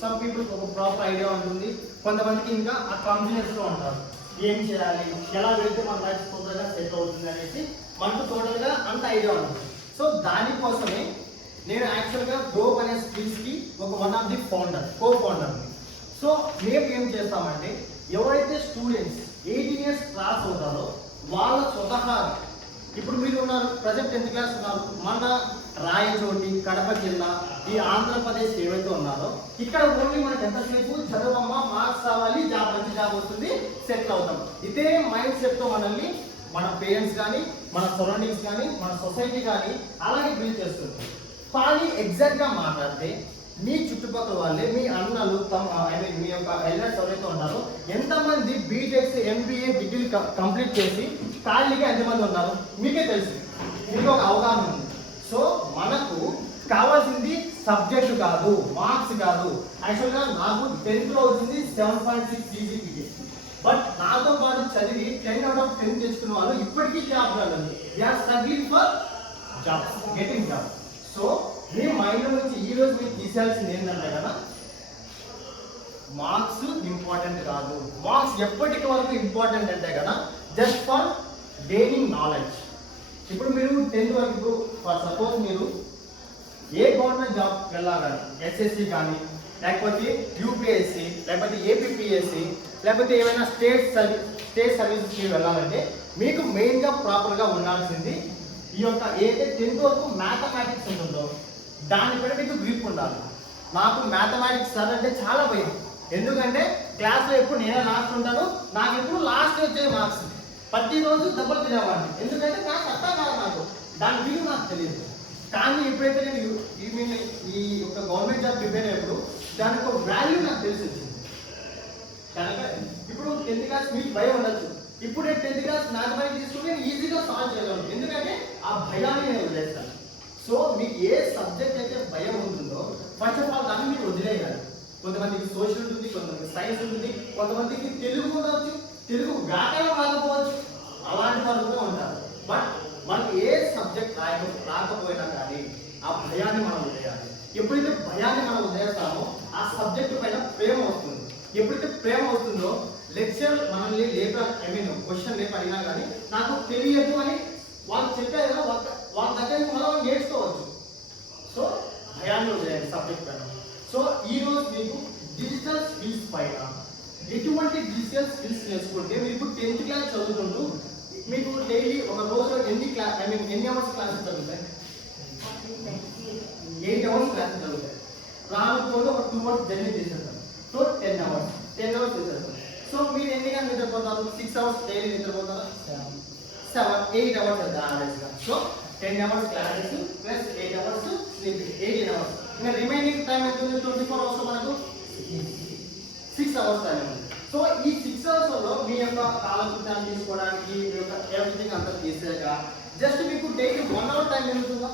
Some people ఒక proper idea ఉంటుంది, కొంతమందికి ఇంకా ఆ కాన్ఫిడెన్స్లో ఉంటారు. ఏం చేయాలి, ఎలా వెళ్తే మన లైఫ్ తొందరగా సెట్ అవుతుంది అనేసి మనకు టోటల్గా అంత ఐడియా ఉంటుంది. సో దానికోసమే నేను యాక్చువల్గా గ్రోప్ అనే స్కిల్స్కి ఒక వన్ ఆఫ్ ది కో ఫౌండర్ని. సో మేము ఏం చేస్తామంటే ఎవరైతే స్టూడెంట్స్ 18 years క్లాస్ అవుతారో వాళ్ళ స్వతహా ఇప్పుడు మీరు ఉన్నారు ప్రజెంట్ 10th క్లాస్ ఉన్నారు, మన రాయచోటి, కడప జిల్లా, ఈ ఆంధ్రప్రదేశ్ ఏవైతే ఉన్నారో ఇక్కడ ఓన్లీ మనకి ఎంతసేపు చదవమ్మా, మార్క్స్ రావాలి, మంచి జాబ్ వస్తుంది, సెటిల్ అవుతాం. ఇదే మైండ్ సెట్తో మనల్ని మన పేరెంట్స్ కానీ, మన సరౌండింగ్స్ కానీ, మన సొసైటీ కానీ అలాగే బిల్డ్ చేస్తుంది. కానీ ఎగ్జాక్ట్గా మాట్లాడితే మీ చుట్టుపక్కల వాళ్ళే, మీ అన్నలు మీ యొక్క ఎల్డర్స్ ఎవరైతే ఉన్నారో ఎంతమంది బీటెక్స్, ఎంబీఏ డిగ్రీలు కంప్లీట్ చేసి ఖాళీగా ఎంతమంది ఉన్నారు మీకే తెలుసు, మీకు ఒక అవగాహన ఉంది. సో మనకు కావాల్సింది సబ్జెక్ట్ కాదు, మార్క్స్ కాదు. యాక్చువల్గా నాకు 10th వచ్చింది 7.6 CGPA. బట్ నాతో పాటు చదివి 10 out of 10 తెచ్చుకున్న వాళ్ళు ఇప్పటికీ జాబ్ రాలేదు. They are struggling for jobs, getting job. So మీ మైండ్ నుంచి ఈ రోజు మీరు తీసేయాల్సింది ఏంటంటే కదా, మార్క్స్ ఇంపార్టెంట్ కాదు. మార్క్స్ ఎప్పటికి వరకు ఇంపార్టెంట్ అంటే కదా జస్ట్ ఫర్ గెయినింగ్ నాలెడ్జ్. ఇప్పుడు మీరు 10th వరకు, ఇప్పుడు ఫర్ సపోజ్ మీరు ఏ గవర్నమెంట్ జాబ్ వెళ్ళాలని, SSC కానీ, లేకపోతే UPSC, లేకపోతే APPSC, లేకపోతే ఏమైనా స్టేట్ సర్వీసెస్కి వెళ్ళాలంటే మీకు మెయిన్గా ప్రాపర్గా ఉండాల్సింది ఈ యొక్క ఏదైతే 10th వరకు మ్యాథమెటిక్స్ ఉంటుందో దానిపైన మీకు గ్రిప్ ఉండాలి. నాకు మ్యాథమెటిక్స్ సార్ అంటే చాలా భయం, ఎందుకంటే క్లాస్లో ఎప్పుడు నేనే లాస్ట్ ఉంటాను, నాకు ఎప్పుడు లాస్ట్ వచ్చే మార్క్స్ ప్రతిరోజు దెబ్బలు తినేవాడిని, ఎందుకంటే నాకు అర్థం కాదు, నాకు దాని విలువ నాకు తెలియదు. కానీ ఎప్పుడైతే నేను ఈ యొక్క గవర్నమెంట్ జాబ్ ప్రిపేర్ అయ్యేప్పుడు దాని యొక్క వాల్యూ నాకు తెలిసి వచ్చింది. కనుక ఇప్పుడు 10th క్లాస్ మీకు భయం ఉండొచ్చు, ఇప్పుడు నేను 10th క్లాస్ మ్యాథమెటిక్స్ తీసుకుంటే నేను ఈజీగా సాల్వ్ చేయగలను, ఎందుకంటే ఆ భయాన్ని నేను వదిలేస్తాను. సో మీకు ఏ సబ్జెక్ట్ అయితే భయం ఉంటుందో ఫస్ట్ ఆఫ్ ఆల్ దాన్ని మీరు వదిలేయాలి. కొంతమందికి సోషల్ ఉంటుంది, కొంతమందికి సైన్స్ ఉంటుంది, కొంతమందికి తెలుగు ఉండవచ్చు, తెలుగు వ్యాకరణం రాకపోవచ్చు, అలాంటి వాళ్ళు కూడా ఉంటారు. బట్ మనకి ఏ సబ్జెక్ట్ రాకపోయినా కానీ ఆ భయాన్ని మనం వదిలేయాలి. ఎప్పుడైతే భయాన్ని మనం వదిలేస్తామో ఆ సబ్జెక్ట్ పైన ప్రేమ వస్తుంది. ఎప్పుడైతే ప్రేమ వస్తుందో లెక్చర్ మనల్ని క్వశ్చన్ లేక అడిగినా కానీ నాకు తెలియదు అని వాళ్ళు చెప్పారు, వాళ్ళ దగ్గర మనం నేర్చుకోవచ్చు. సో భయాన్ని వదిలేయాలి సబ్జెక్ట్ పైన. సో ఈరోజు మీకు డిజిటల్ స్కిల్స్ పైన ఎటువంటి డిజిటల్ స్కిల్స్ నేర్చుకుంటే మీకు 10th క్లాస్ చదువుతుంటూ మీకు డైలీ ఒక రోజులో ఎన్ని అవర్స్ క్లాసెస్ జరుగుతాయి? 8 hours క్లాసెస్ జరుగుతాయి. రానుకోదు ఒక 2 hours జర్నీ చేసేస్తాం. సో 10 hours చేసేస్తాం. సో మీరు ఎన్ని గంటలు నిద్రపోతారు? 6 hours డైలీ నిద్రపోతారా? 8 hours యావరేజ్గా. So 10 hours classes plus 8 hours sleeping, 18 hours. ఇంకా రిమైనింగ్ టైం ఎంత ఉంది? 24 hours మనకు 6 hours టైం ఉంది. సో ఈ 6 hours మీ యొక్క కాలకృత్యాన్ని తీసుకోవడానికి మీ యొక్క ఎవ్రీథింగ్ అంతా చేసాక జస్ట్ మీకు డైలీ 1 hour టైం జరుగుతుందా?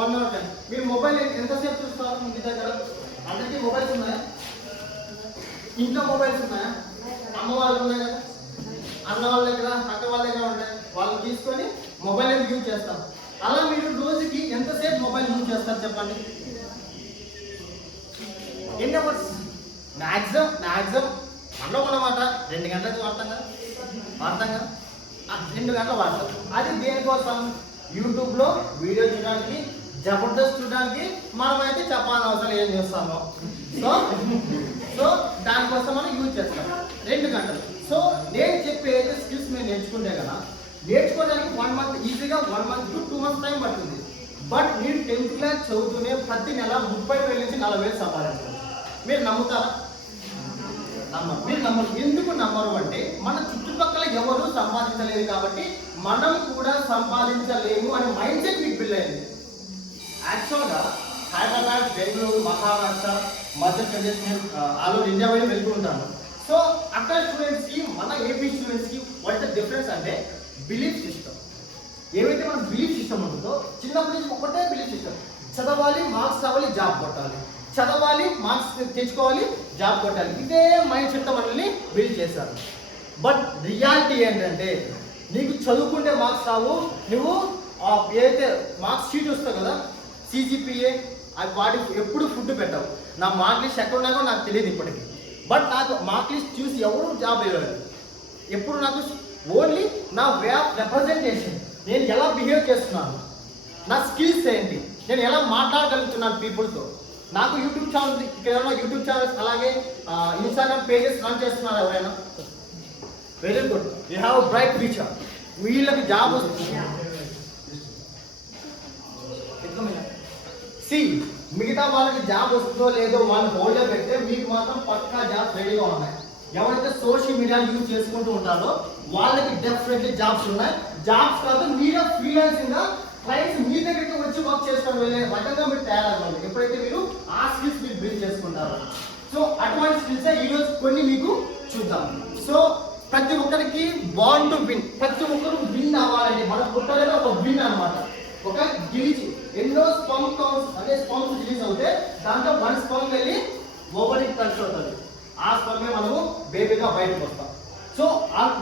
1 hour టైం. మీరు మొబైల్ ఎంతసేపు చూస్తారు? మీ దగ్గర అందరికీ మొబైల్స్ ఉన్నాయా? ఇంట్లో మొబైల్స్ ఉన్నాయా? అమ్మ వాళ్ళకి ఉన్నాయి కదా, అన్న వాళ్ళ దగ్గర, అక్క వాళ్ళ దగ్గర ఉంటాయి. వాళ్ళు తీసుకొని మొబైల్ యూజ్ చేస్తారు. అలా మీరు రోజుకి ఎంతసేపు మొబైల్ యూజ్ చేస్తారు చెప్పండి? ఎన్ని అవర్స్? మ్యాక్సిమం అన్నమాట 2 గంటలకు వాడతాం కదా, 2 గంటలు వాడతాం. అది దేనికోసం? యూట్యూబ్లో వీడియో చూడడానికి, జబర్దస్త్ చూడడానికి. మనమైతే చెప్పాలని అవసరం ఏం చేస్తామో. సో దానికోసం మనం యూజ్ చేస్తాం 2 గంటలు. సో నేను చెప్పే స్కిల్స్ మీరు నేర్చుకుంటే కదా, నేర్చుకోవడానికి 1 month, ఈజీగా 1 month to 2 months టైం పడుతుంది. బట్ మీరు 10th క్లాస్ చదువుతూనే ప్రతి నెల 30,000 నుంచి 40,000 సంపాదించాలి. మీరు నమ్ముతారా? మీరు నమ్మరు. ఎందుకు నమ్మరు అంటే మన చుట్టుపక్కల ఎవరు సంపాదించలేదు కాబట్టి మనం కూడా సంపాదించలేము అనే మైండ్ సెట్ మీకు బిల్డ్ అయింది. యాక్చువల్గా Hyderabad, Bengaluru, Maharashtra, Madhya Pradesh, all over India వైపు వెళ్తూ ఉంటాను. సో అక్కడ స్టూడెంట్స్కి మన ఏపీ స్టూడెంట్స్కి వాట్ ద డిఫరెన్స్ అంటే బిలీఫ్ సిస్టమ్. ఏవైతే మన బిలీఫ్ సిస్టమ్ ఉంటుందో చిన్నప్పటి నుంచి ఒకటే బిలీఫ్ సిస్టమ్, చదవాలి, మార్క్స్ రావాలి, జాబ్ కొట్టాలి, చదవాలి, మార్క్స్ తెచ్చుకోవాలి, జాబ్ కొట్టాలి. ఇదే మైండ్ సెట్తో మనల్ని బిల్డ్ చేశారు. బట్ రియాలిటీ ఏంటంటే నీకు చదువుకుంటే మార్క్స్ రావు, నువ్వు ఏదైతే మార్క్స్ షీట్ వస్తావు కదా, CGPA వాటి ఎప్పుడు ఫుడ్ పెట్టవు. నా మార్క్ లిస్ట్ ఎక్కడ ఉన్నాయో నాకు తెలియదు ఇప్పటికి. బట్ నాకు మార్క్ లిస్ట్ చూసి ఎవరు జాబ్ ఇవ్వలేదు. ఎప్పుడు నాకు ఓన్లీ నా వే ఆఫ్ రిప్రజెంటేషన్, నేను ఎలా బిహేవ్ చేస్తున్నాను, నా స్కిల్స్ ఏంటి, నేను ఎలా మాట్లాడగలుగుతున్నాను పీపుల్తో. నాకు యూట్యూబ్ ఛానల్, ఇక్కడ ఏమైనా యూట్యూబ్ ఛానల్స్ అలాగే ఇన్స్టాగ్రామ్ పేజెస్ రన్ చేస్తున్నారు ఎవరైనా? Very good, you have bright future. వీళ్ళకి జాబ్ వస్తుంది. మిగతా వాళ్ళకి జాబ్ వస్తుందో లేదో వాళ్ళు హోల్డ్లో పెడితే మీకు మాత్రం పక్కా జాబ్ రెడీగా ఉన్నాయి. ఎవరైతే సోషల్ మీడియా యూజ్ చేసుకుంటూ ఉంటారో వాళ్ళకి డెఫినెట్లీ జాబ్స్ ఉన్నాయి. జాబ్స్ కాదు, మీరే ఫ్రీలాన్సింగ్ గా క్లయింట్స్ మీ దగ్గరికి వచ్చి వర్క్ చేసుకొని వెళ్ళే రకంగా మీరు తయారవ్వాలి. ఎప్పుడైతే మీరు ఆ స్కిల్స్ మీరు బిల్డ్ చేసుకుంటారో. సో అటువంటి స్కిల్స్ ఈరోజు కొన్ని మీకు చూద్దాం. సో ప్రతి ఒక్కరికి బాండ్ టు విన్, ప్రతి ఒక్కరు విన్ అవ్వాలండి. మన పుట్టలో ఒక విన్ అనమాట, ఒక గిలిచి. ఎన్నో స్పర్మ్ కౌంట్స్ అదే స్పర్మ్స్ రిలీజ్ అవుతే దాంట్లో వన్ స్పర్మ్ వెళ్ళి ఓవరీకి కనెక్ట్ అవుతుంది. ఆ స్పర్మే మనము బేబీగా బయటకు వస్తాం. సో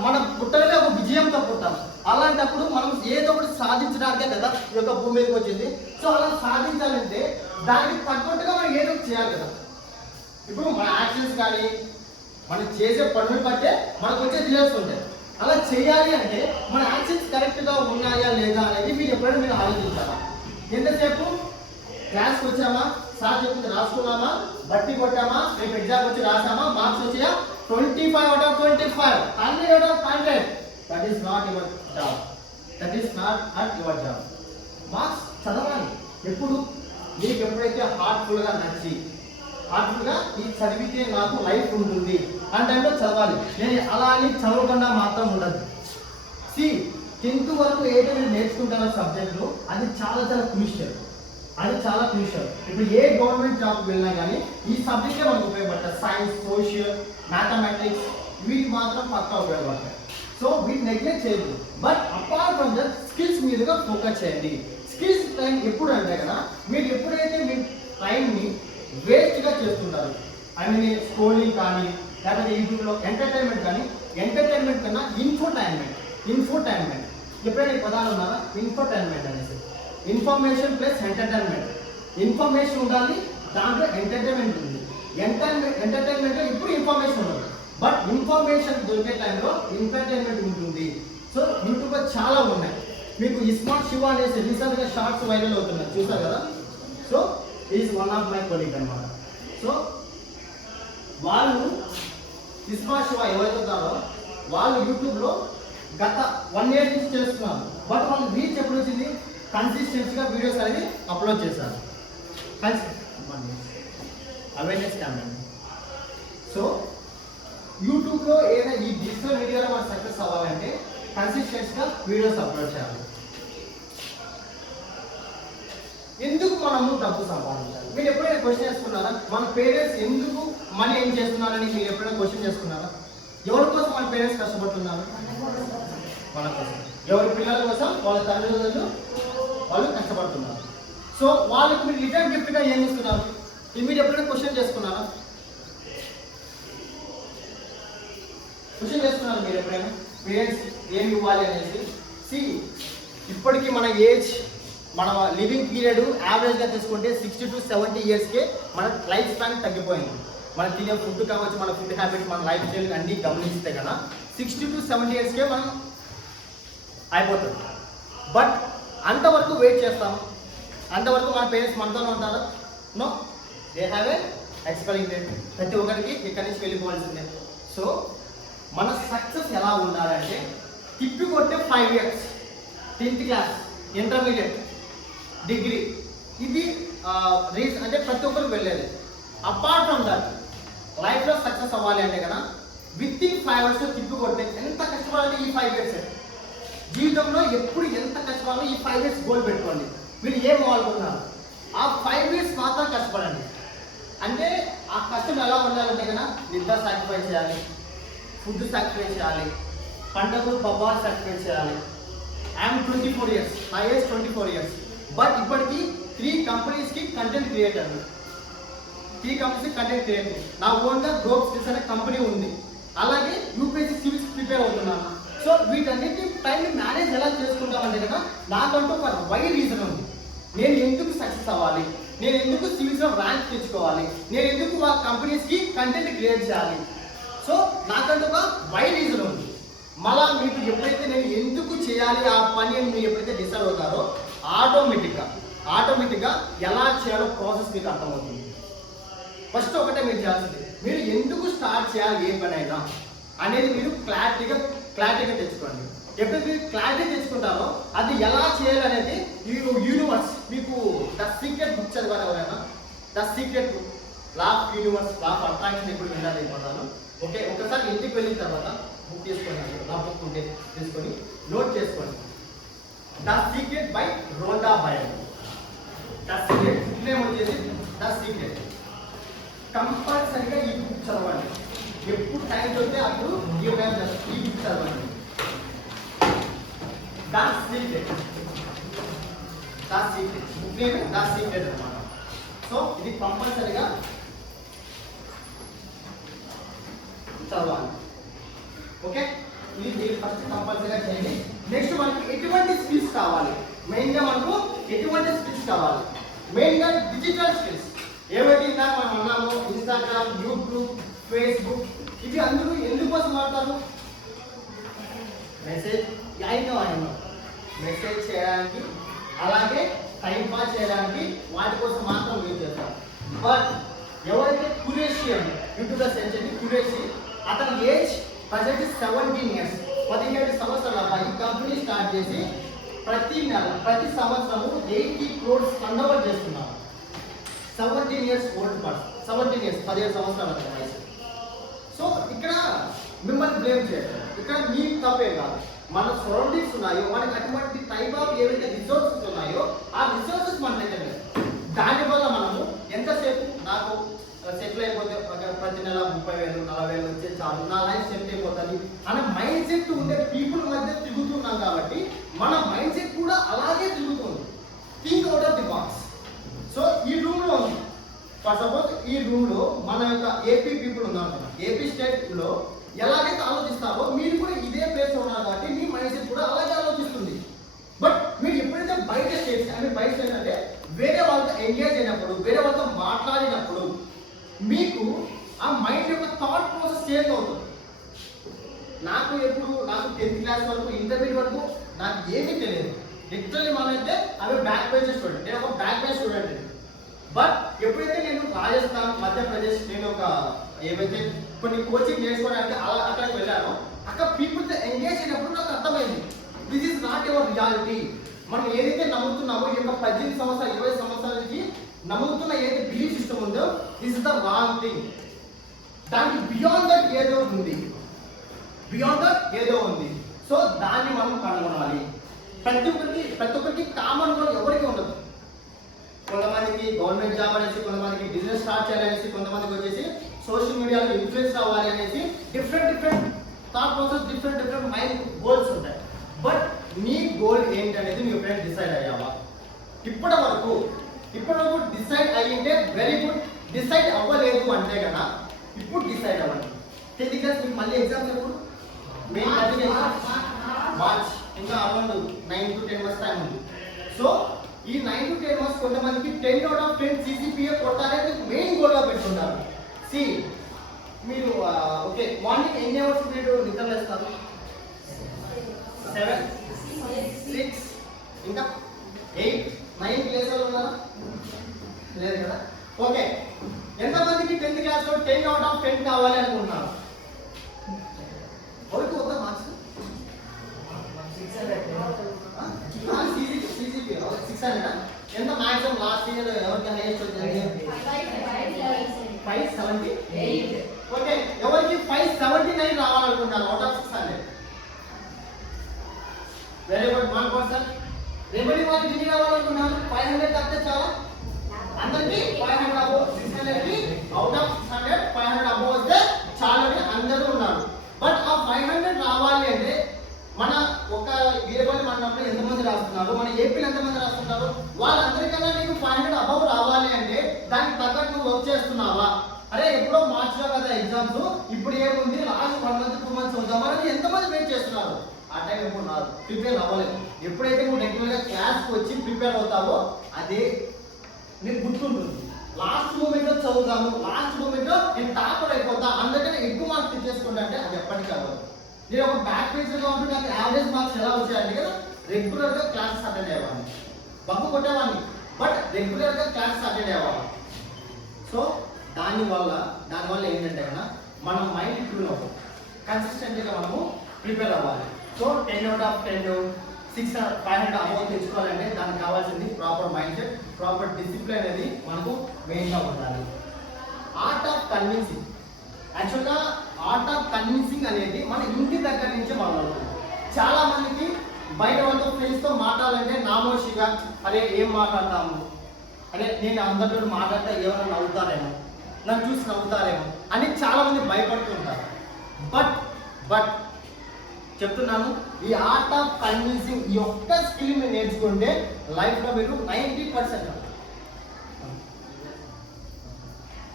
మన పుట్టలనే ఒక విజయంతో పుట్టాం. అలాంటప్పుడు మనం ఏదో ఒకటి సాధించడానికే కదా ఈ యొక్క భూమి మీదకి వచ్చింది. సో అలా సాధించాలంటే దానికి తగ్గట్టుగా మనం ఏదో ఒకటి చేయాలి కదా. ఇప్పుడు మన యాక్షన్స్ కానీ మనం చేసే పనులు బట్టే మనకు వచ్చే రిజల్ట్స్ ఉంటాయి. అలా చేయాలి అంటే మన యాక్షన్స్ కరెక్ట్గా ఉన్నాయా లేదా అనేది మీరు ఎప్పుడైనా మీరు ఆలోచించాలా? ఎంతసేపు క్లాస్కి వచ్చామా, సార్ చెప్పింది రాసుకున్నామా, బట్టి కొట్టామా, రేపు ఎగ్జామ్ వచ్చి రాసామా, మార్క్స్ వచ్చాయా 25/25, 100/100. That is not your job, that is not your job. Marks చదవాలి. ఎప్పుడు మీకు ఎప్పుడైతే హార్ట్ఫుల్గా నచ్చి హార్ట్ఫుల్గా ఈ చదివితే నాకు లైఫ్ ఉంటుంది ఆ టైంలో చదవాలి. నేను అలా అని చదవకుండా మాత్రం ఉండదు. 10th వరకు ఏదైతే మీరు నేర్చుకుంటారో సబ్జెక్టులు అది చాలా క్రూషియల్, అది చాలా క్రూషియల్. ఇప్పుడు ఏ గవర్నమెంట్ జాబ్కి వెళ్ళినా కానీ ఈ సబ్జెక్టే మనకు ఉపయోగపడతాయి. సైన్స్, సోషల్, మ్యాథమెటిక్స్ వీటికి మాత్రం పక్కా ఉపయోగపడతాయి. సో వీటిని నెగ్లెక్ట్ చేయదు. But apart from that skills మీదుగా ఫోకస్ చేయండి. స్కిల్స్ టైం ఎప్పుడు అంటే కదా, మీరు ఎప్పుడైతే మీ టైంని వేస్ట్గా చేస్తుంటారు, ఐ మీన్ స్క్రోలింగ్ కానీ లేకపోతే యూట్యూబ్లో ఎంటర్టైన్మెంట్ కానీ, ఎంటర్టైన్మెంట్ కన్నా ఇన్ఫోటైన్మెంట్ ఎప్పుడైనా ఈ పదాలు ఉన్నారా? ఇన్ఫోటైన్మెంట్ అనేసి ఇన్ఫర్మేషన్ ప్లస్ ఎంటర్టైన్మెంట్. ఇన్ఫర్మేషన్ ఉండాలి, దాంట్లో ఎంటర్టైన్మెంట్ ఉంది. ఎంటర్టైన్మెంట్లో ఇప్పుడు ఇన్ఫర్మేషన్ ఉండదు, బట్ ఇన్ఫర్మేషన్ దొరికే టైంలో ఎంటర్టైన్మెంట్ ఉంటుంది. సో యూట్యూబ్లో చాలా ఉన్నాయి. మీకు ఇస్మార్ట్ శివ అనేసి రీసెంట్గా షార్ట్స్ వైరల్ అవుతున్నాయి, చూసారు కదా. So is one of my colleague అనమాట. సో వాళ్ళు ఇస్మార్ట్ శివ ఎవరైతే ఉన్నారో వాళ్ళు యూట్యూబ్లో గత 1 year నుంచి చేస్తున్నారు. బట్ వాళ్ళు రీచ్ ఎప్పుడు వచ్చింది? కన్సిస్టెన్సీగా వీడియోస్ అనేది అప్లోడ్ చేశారు. Awareness campaign. సో యూట్యూబ్లో ఏదైనా ఈ డిజిటల్ మీడియాలో మనం సక్సెస్ అవ్వాలంటే కన్సిస్టెన్సీగా వీడియోస్ అప్లోడ్ చేయాలి. ఎందుకు మనము డబ్బు సంపాదించాలి? మీరు ఎప్పుడైనా క్వశ్చన్ చేసుకున్నారా? మన పేరెంట్స్ ఎందుకు మనీ ఏం చేస్తున్నారని మీరు ఎప్పుడైనా క్వశ్చన్ చేసుకున్నారా? ఎవరి కోసం మన పేరెంట్స్ కష్టపడుతున్నారు? మన కోసం. ఎవరి పిల్లల కోసం వాళ్ళ తల్లిదండ్రులు వాళ్ళు కష్టపడుతున్నారు. సో వాళ్ళకి మీరు రిటర్న్ గిఫ్ట్గా ఏం ఇస్తున్నారు? మీరు ఎప్పుడైనా క్వశ్చన్ చేసుకున్నారా? క్వశ్చన్ చేస్తున్నారు మీరు ఎప్పుడైనా పేరెంట్స్ ఏమి ఇవ్వాలి అనేసి? ఇప్పటికీ మన ఏజ్, మన లివింగ్ పీరియడ్ యావరేజ్గా తీసుకుంటే 60 to 70 yearsకే మన లైఫ్ స్పాన్ తగ్గిపోయింది. మనం తినే ఫుడ్ కావచ్చు, మన ఫుడ్ హ్యాబిట్స్, మన లైఫ్ స్టైల్ అన్నీ గమనిస్తే కదా 60 to 70 yearsకే మనం అయిపోతుంది. బట్ అంతవరకు వెయిట్ చేస్తాం, అంతవరకు మన పేరెంట్స్ మనతోనే ఉంటారు? No, they have a expiring date. ప్రతి ఒక్కరికి ఇక్కడి నుంచి వెళ్ళిపోవాల్సిందే. సో మన సక్సెస్ ఎలా ఉండాలంటే తిప్పి కొట్టే 5 years, 10th class, intermediate, degree, ఇది రీజన్ అంటే ప్రతి ఒక్కరు వెళ్ళేది. అపార్ట్ ఫ్రమ్ దట్ లైఫ్లో సక్సెస్ అవ్వాలి అంటే కదా విత్-ఇన్ 5 years తిప్పి కొట్టే ఎంత కష్టపడాలి ఈ 5 years. జీవితంలో ఎప్పుడు ఎంత కష్టపడాలో ఈ 5 years గోల్ పెట్టుకోండి. మీరు ఏం వాడుకున్నారు ఆ 5 years మాత్రం కష్టపడండి. అంటే ఆ కష్టం ఎలా ఉండాలంటే కదా నిద్ర సాక్రిఫైస్ చేయాలి, ఫుడ్ సాక్రిఫైస్ చేయాలి, పంటకు పబ్బాలు సాక్రిఫైస్ చేయాలి. ఐఎమ్ 24 years, నా ఏజ్ 24 years. బట్ ఇప్పటికీ 3 కంపెనీస్కి కంటెంట్ క్రియేటర్, 3 కంపెనీస్కి కంటెంట్ క్రియేటర్. నా ఓన్గా గ్రోప్ స్కిల్స్ అనే కంపెనీ ఉంది. అలాగే యూపీఎస్సీ సివిల్స్ ప్రిపేర్ అవుతున్నాను. సో వీటన్నిటి టైంని మేనేజ్ ఎలా చేసుకుంటామంటే కదా నాకంటూ ఒక వై రీజన్ ఉంది. నేను ఎందుకు సక్సెస్ అవ్వాలి, నేను ఎందుకు సివిల్స్లో ర్యాంక్ తెచ్చుకోవాలి, నేను ఎందుకు మా కంపెనీస్కి కంటెంట్ క్రియేట్ చేయాలి. సో నాకంటూ ఒక వై రీజన్ ఉంది. మళ్ళా మీకు ఎప్పుడైతే నేను ఎందుకు చేయాలి ఆ పని అని మీరు ఎప్పుడైతే డిసైడ్ అవుతారో ఆటోమేటిక్గా ఎలా చేయాలో ప్రాసెస్ మీకు అర్థమవుతుంది. ఫస్ట్ ఒకటే మీరు చేయాల్సింది, మీరు ఎందుకు స్టార్ట్ చేయాలి ఏ పని అయినా అనేది మీరు క్లారిటీగా తెచ్చుకోండి. ఎప్పుడైతే మీరు క్లారిటీ తెచ్చుకుంటారో అది ఎలా చేయాలనేది యూనివర్స్ మీకు ద సీక్రెట్ బుక్ చదివారు ఎవరైనా, the secret book, law of universe, law of attraction ఎప్పుడు వినాలి అయిపోతాను. ఓకే, ఒకసారి ఇంటికి వెళ్ళిన తర్వాత బుక్ తీసుకోండి, లా బుక్ ఉంటే తీసుకొని నోట్ చేసుకోండి. The secret by రోండా Byron. The secret book name వచ్చేసి ద సీక్రెట్. కంపల్సరిగా ఈ బుక్ చదవండి. ఎప్పుడు టైం దొరికితే అప్పుడు ఈ బుక్ చదవండి. The secret book name the secret అన్నమాట. సో ఇది కంపల్సరిగా చదవాలి. ఓకే, ఇది మీరు ఫస్ట్ కంపల్సరీగా చేయండి. నెక్స్ట్ మనకి ఎటువంటి స్కిల్స్ కావాలి, మెయిన్గా మనకు ఎటువంటి స్కిల్స్ కావాలి, మెయిన్గా డిజిటల్ స్కిల్స్. ఏవైతే ఇందాక మనం అన్నామో ఇన్స్టాగ్రామ్, యూట్యూబ్, ఫేస్బుక్, ఇవి అందరూ ఎందుకోసం వాడతారు? మెసేజ్ చేయడానికి, అలాగే టైం పాస్ చేయడానికి, వాటి కోసం మాత్రం యూజ్ చేస్తారు. బట్ ఎవరైతే కురేషియన్ యూట్యూబ్ సెంచరీ కురేషి, అతని ఏజ్ ప్రజెంట్ 17 years, 17 సంవత్సరాల అబ్బాయి కంపెనీ స్టార్ట్ చేసి ప్రతి సంవత్సరము 80 crores టర్నోవర్ చేస్తున్నారు. 17 years ఓల్డ్ పర్సన్, 17 years 17 సంవత్సరాల వయసు. సో ఇక్కడ మిమ్మల్ని బ్లేమ్ చేయడం, ఇక్కడ మీ తప్పే కాదు. మన సరౌండింగ్స్ ఉన్నాయో, మనకి అటువంటి టైప్ ఆఫ్ ఏవైతే రిసోర్సెస్ ఉన్నాయో ఆ రిసోర్సెస్ మన దగ్గర లేదు. దానివల్ల మనము ఎంతసేపు నాకు సెటిల్ అయిపోతే ప్రతి నెల 30,000 40,000 వచ్చే చాలు, నా లైఫ్ సెటిల్ అయిపోతుంది అనే మైండ్ సెట్ ఉండే పీపుల్ మధ్య తిరుగుతున్నాం. కాబట్టి మన మైండ్ సెట్ కూడా అలాగే తిరుగుతుంది. Think out of the box. So ఈ రూమ్లో ఉంది, ఫర్ సపోజ్ ఈ రూమ్లో మన యొక్క ఏపీ పీపుల్ ఉన్నారు. ఏపీ స్టేట్లో ఎలాగైతే ఆలోచిస్తారో మీరు కూడా ఇదే ప్లేస్ ఉన్నారు కాబట్టి మీ మైండ్ సెట్ కూడా అలాగే ఆలోచిస్తుంది. బట్ మీరు ఎప్పుడైతే బయట స్టేట్స్ అంటే బయట స్టేట్ అంటే వేరే వాళ్ళతో ఎంగేజ్ అయినప్పుడు, వేరే వాళ్ళతో మాట్లాడినప్పుడు మీకు ఆ మైండ్ యొక్క థాట్ ప్రాసెస్ చేంజ్ అవుతుంది. నాకు 10th క్లాస్ వరకు, ఇంటర్మీడియట్ వరకు నాకు ఏమీ తెలియదు. లిటరల్లీ మనైతే అవి బ్యాక్ బెంచ్ స్టూడెంట్, నేను ఒక బ్యాక్ బెంచ్ స్టూడెంట్. బట్ ఎప్పుడైతే నేను రాజస్థాన్, మధ్యప్రదేశ్, నేను ఒక ఏవైతే కొన్ని కోచింగ్ నేర్చుకోవడానికి అక్కడికి వెళ్ళానో, అక్కడ పీపుల్తో ఎంగేజ్ అయినప్పుడు నాకు అర్థమైంది this is not your reality. మనం ఏదైతే నమ్ముతున్నామో ఈ యొక్క 18 సంవత్సరాలు 20 సంవత్సరాల నుంచి నమ్ముతున్న ఏదైతే బిలీఫ్ సిస్టమ్ ఉందో this is the wrong thing. దానికి బియాండ్ దట్ ఏదో ఉంది. సో దాన్ని మనం కనుగొనాలి. ప్రతి ఒక్కరికి కామన్ గోల్ ఎవరికి ఉండదు. కొంతమందికి గవర్నమెంట్ జాబ్ అనేసి, కొంతమందికి బిజినెస్ స్టార్ట్ చేయాలనేసి, కొంతమందికి వచ్చేసి సోషల్ మీడియాలో ఇన్ఫ్లుయెన్స్ అవ్వాలి అనేసి different thought process, different mind goals ఉంటాయి. బట్ నీ గోల్ ఏంటి అనేది మీ ఫ్రెండ్ డిసైడ్ అయ్యావా? ఇప్పటి వరకు డిసైడ్ అయ్యింటే వెరీ గుడ్. డిసైడ్ అవ్వలేదు అంటే కదా ఇప్పుడు డిసైడ్ అవ్వండి. 10th క్లాస్ మీకు మళ్ళీ ఎగ్జామ్స్ ఎప్పుడు? మెయిన్ మార్చ్, ఇంకా అరౌండ్ 9 to 10 months టైం ఉంది. సో ఈ 9 to 10 months కొంతమందికి 10 out of 10 CGPA కొట్టాలని మెయిన్ గోల్గా పెట్టుకుంటారు. మీరు ఓకే, మార్నింగ్ ఎన్ని అవర్స్ మీరు నిద్రలేస్తారు? 7, 6, ఇంకా 8, 9 ప్లేసులు ఉన్నారా? లేదు కదా. ఓకే, ఎంతమందికి 10th క్లాస్లో 10 out of 10 కావాలి అనుకుంటున్నారు? ఎవరికి వద్దా మార్క్స్? 600. ఎంత మ్యాక్సిమం లాస్ట్ ఇయర్ ఎవరికి హైయెస్ట్ వచ్చింది? 578. ఓకే, ఎవరికి 579 రావాలనుకుంటారు అవుట్ ఆఫ్ 600? Very good, 1%. రెమెడీ వాళ్ళకి ఎన్ని రావాలనుకున్నారు? 500 తప్పితే చాలా. అందరికి 500 అబోవ్, 600 కి అవుట్ ఆఫ్ 600 500 అబోవ్ వస్తే చాలని అందరూ ఉన్నారు. బట్ ఆ 500 రావాలి అంటే మన ఒక వీరపల్లి మండలంలో ఎంతమంది రాస్తున్నారు, మన ఏపీలో ఎంతమంది రాస్తున్నారు, వాళ్ళందరికన్నా నీకు 500 అబోవ్ రావాలి అంటే దానికి తగ్గట్టు నువ్వు వర్క్ చేస్తున్నావా? అరే ఎప్పుడో మార్చిలో కదా ఎగ్జామ్స్, ఇప్పుడు ఏముంది లాస్ట్ 1 month 2 months అవుతామని ఎంతమంది వెయిట్ చేస్తున్నారు? ఆ టైం ఎప్పుడు రాదు, ప్రిపేర్ అవ్వలేదు. ఎప్పుడైతే నువ్వు రెగ్యులర్గా క్లాస్కి వచ్చి ప్రిపేర్ అవుతావో అదే మీకు గుర్తుంటుంది. లాస్ట్ మూమెంట్లో చదువుతాము, లాస్ట్ మూమెంట్లో నేను టాపర్ అయిపోతా, అందుకని ఎక్కువ మార్క్స్ తెచ్చేసుకుంటా అంటే అది ఎప్పటికీ అవ్వదు. నేను ఒక బ్యాక్ పేజర్గా ఉంటే నాకు యావరేజ్ మార్క్స్ ఎలా వచ్చాయంటే కదా, రెగ్యులర్గా క్లాసెస్ అటెండ్ అయ్యేవాడిని, బగ్గు కొట్టేవాడిని, బట్ రెగ్యులర్గా క్లాసెస్ అటెండ్ అయ్యేవాడిని. సో దానివల్ల ఏంటంటే కదా మన మైండ్ ట్యూన్ అవ్వదు, కన్సిస్టెంట్గా మనము ప్రిపేర్ అవ్వాలి. సో 10 out of 10 500 అమౌంట్ తెచ్చుకోవాలంటే దానికి కావాల్సింది proper mind set, proper discipline అనేది మనకు మెయిన్గా ఉండాలి. ఆర్ట్ ఆఫ్ కన్విన్సింగ్, యాక్చువల్గా ఆర్ట్ ఆఫ్ కన్విన్సింగ్ అనేది మన ఇంటి దగ్గర నుంచి మొదలవుతుంది. చాలా మందికి బయట వాళ్ళతో ఫ్రెండ్స్తో మాట్లాడాలంటే నామోషిగా అరే ఏం మాట్లాడతాము, అరే నేను అందరితో మాట్లాడితే ఏమైనా నవ్వుతారేమో, నన్ను చూసి నవ్వుతారేమో అని చాలామంది భయపడుతూ ఉంటారు. బట్ చెప్తున్నాను, ఈ ఆర్ట్ ఆఫ్ కన్విన్సింగ్ ఈ ఒక్క స్కిల్ మీరు నేర్చుకుంటే లైఫ్లో మీరు 90%,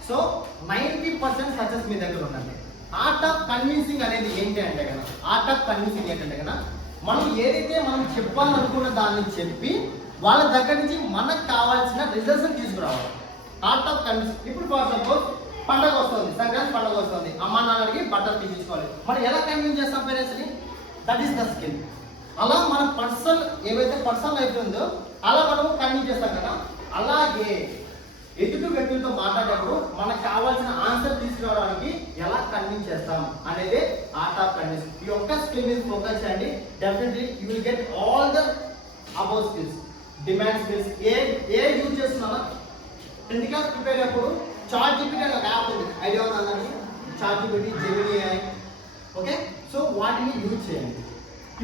సో 90% సక్సెస్ మీ దగ్గర ఉండండి. ఆర్ట్ ఆఫ్ కన్విన్సింగ్ అనేది ఏంటి అంటే కదా, ఆర్ట్ ఆఫ్ కన్విన్సింగ్ ఏంటంటే కదా మనం ఏదైతే మనం చెప్పాలనుకున్న దాన్ని చెప్పి వాళ్ళ దగ్గర నుంచి మనకు కావాల్సిన రిజల్ట్స్ తీసుకురావాలి. Art of convincing. ఇప్పుడు ఫర్ సపోజ్ పండగ వస్తుంది, సంక్రాంతి పండగ వస్తుంది, అమ్మ నాన్నకి బట్టలు తీసుకోవాలి, మనం ఎలా కన్విన్స్ చేస్తాం పేరెంట్స్ని? That is the skill. అలా మన పర్సనల్ లైఫ్ ఉందో అలా మనం కన్విన్స్ చేస్తాం కదా. అలాగే ఎదుటి వ్యక్తులతో మాట్లాడేటప్పుడు మనకు కావాల్సిన ఆన్సర్ తీసుకురావడానికి ఎలా కన్విన్స్ చేస్తాం అనేది ఆర్ట్ ఆఫ్ కన్విన్స్. ఈ ఒక్క స్కిల్ మీద ఫోకస్ చేయండి, definitely you will get all the above skills. Demand skills ఏ యూజ్ చేస్తున్నారా? 10th క్లాస్ ప్రిపేర్ అయ్యేప్పుడు చాట్ జీపీటీ అనే ఒక యాప్ ఉంది, ఐడియా ఉందా అందరికీ? ChatGPT, Gemini AI, okay. So వాటిని యూజ్ చేయండి.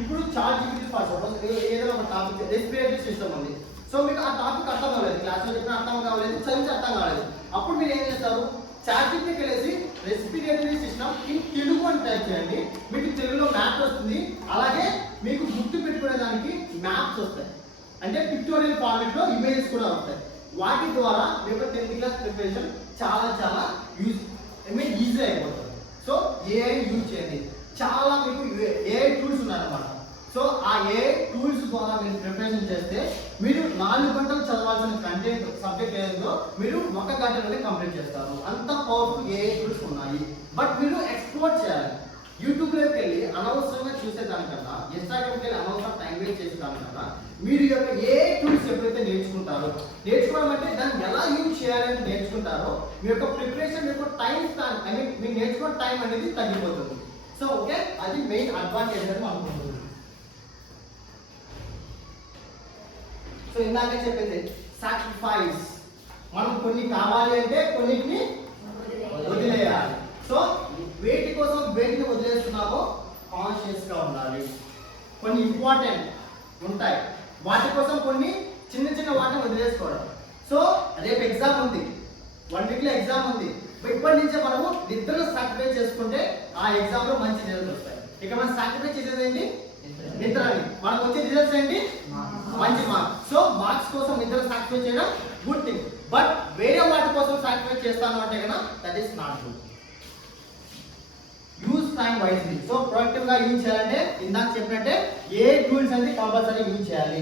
ఇప్పుడు చాట్ జీపీటీ ఫర్ సపోజ్ ఏదో ఒక టాపిక్, రెస్పిరేటరీ సిస్టమ్ ఉంది, సో మీకు ఆ టాపిక్ అర్థం కాలేదు, క్లాస్లో చెప్పిన అర్థం కాలేదు, చదివించి అర్థం కాలేదు, అప్పుడు మీరు ఏం చేస్తారు? చాట్ జీపీటీకి వెళ్ళేసి రెస్పిరేటరీ సిస్టమ్ ఇన్ తెలుగు అని టైప్ చేయండి, మీకు తెలుగులో మ్యాప్ వస్తుంది. అలాగే మీకు గుర్తు పెట్టుకునే దానికి మ్యాప్స్ వస్తాయి, అంటే పిక్టోరియల్ ఫార్మేట్లో ఇమేజెస్ కూడా వస్తాయి. వాటి ద్వారా మీకు 10th క్లాస్ ప్రిపరేషన్ చాలా ఈజీ అయిపోతుంది. సో AI యూజ్ చేయండి. చాలా మీకు AI టూల్స్ ఉన్నాయన్నమాట. సో ఆ AI టూల్స్ ద్వారా మీరు ప్రిపరేషన్ చేస్తే మీరు 4 గంటలు చదవాల్సిన కంటెంట్ సబ్జెక్ట్ ఏదో మీరు 1 గంటలోనే కంప్లీట్ చేస్తారు. అంత పవర్ఫుల్ AI టూల్స్ ఉన్నాయి. బట్ మీరు ఎక్స్ప్లోర్ చేయాలి. యూట్యూబ్లోకి వెళ్ళి అనవసరంగా చూసేదానికన్నా, ఇన్స్టాగ్రామ్కి వెళ్ళి అనవసరం టైం వేస్ట్ చేసేదానికన్నా మీరు యొక్క ఏ టూల్స్ ఎప్పుడైతే నేర్చుకోవడం అంటే దాన్ని ఎలా యూజ్ చేయాలని నేర్చుకుంటారో మీ యొక్క ప్రిపరేషన్ యొక్క టైం స్పాన్, ఐ మీన్ మీరు నేర్చుకున్న టైం అనేది తగ్గిపోతుంది. సో ఓకే, అది మెయిన్ అడ్వాంటేజ్ అని అనుకుంటుంది. సో ఇందాక చెప్పింది సాక్రిఫైస్, మనం కొన్ని కావాలి అంటే కొన్నిటిని వదిలేయాలి. సో వేటి కోసం వేటిని వదిలేస్తున్నామో కాన్షియస్గా ఉండాలి. కొన్ని ఇంపార్టెంట్ ఉంటాయి, వాటి కోసం కొన్ని చిన్న వాటిని వదిలేసుకోవడం. సో రేపు ఎగ్జామ్ ఉంది, 1 వీక్లో ఎగ్జామ్ ఉంది, ఇప్పటి నుంచే మనము నిద్రను సాక్రిఫైస్ చేసుకుంటే ఆ ఎగ్జామ్లో మంచి రిజల్ట్స్ వస్తాయి. ఇక మనం సాక్రిఫైస్ చేసేది ఏంటి? నిద్రని. మనకు వచ్చే రిజల్ట్స్ ఏంటి? మంచి మార్క్స్. సో మార్క్స్ కోసం నిద్ర సాక్రిఫైస్ చేయడం గుడ్ థింగ్. బట్ వేరే వాటి కోసం సాక్రిఫైస్ చేస్తాను అంటే కనుక that is not good. Use time wisely. So productive గా యూజ్ చేయాలంటే ఇందాక చెప్పినట్టే ఏ టూల్స్ అనేది కంపల్సరీ యూజ్ చేయాలి.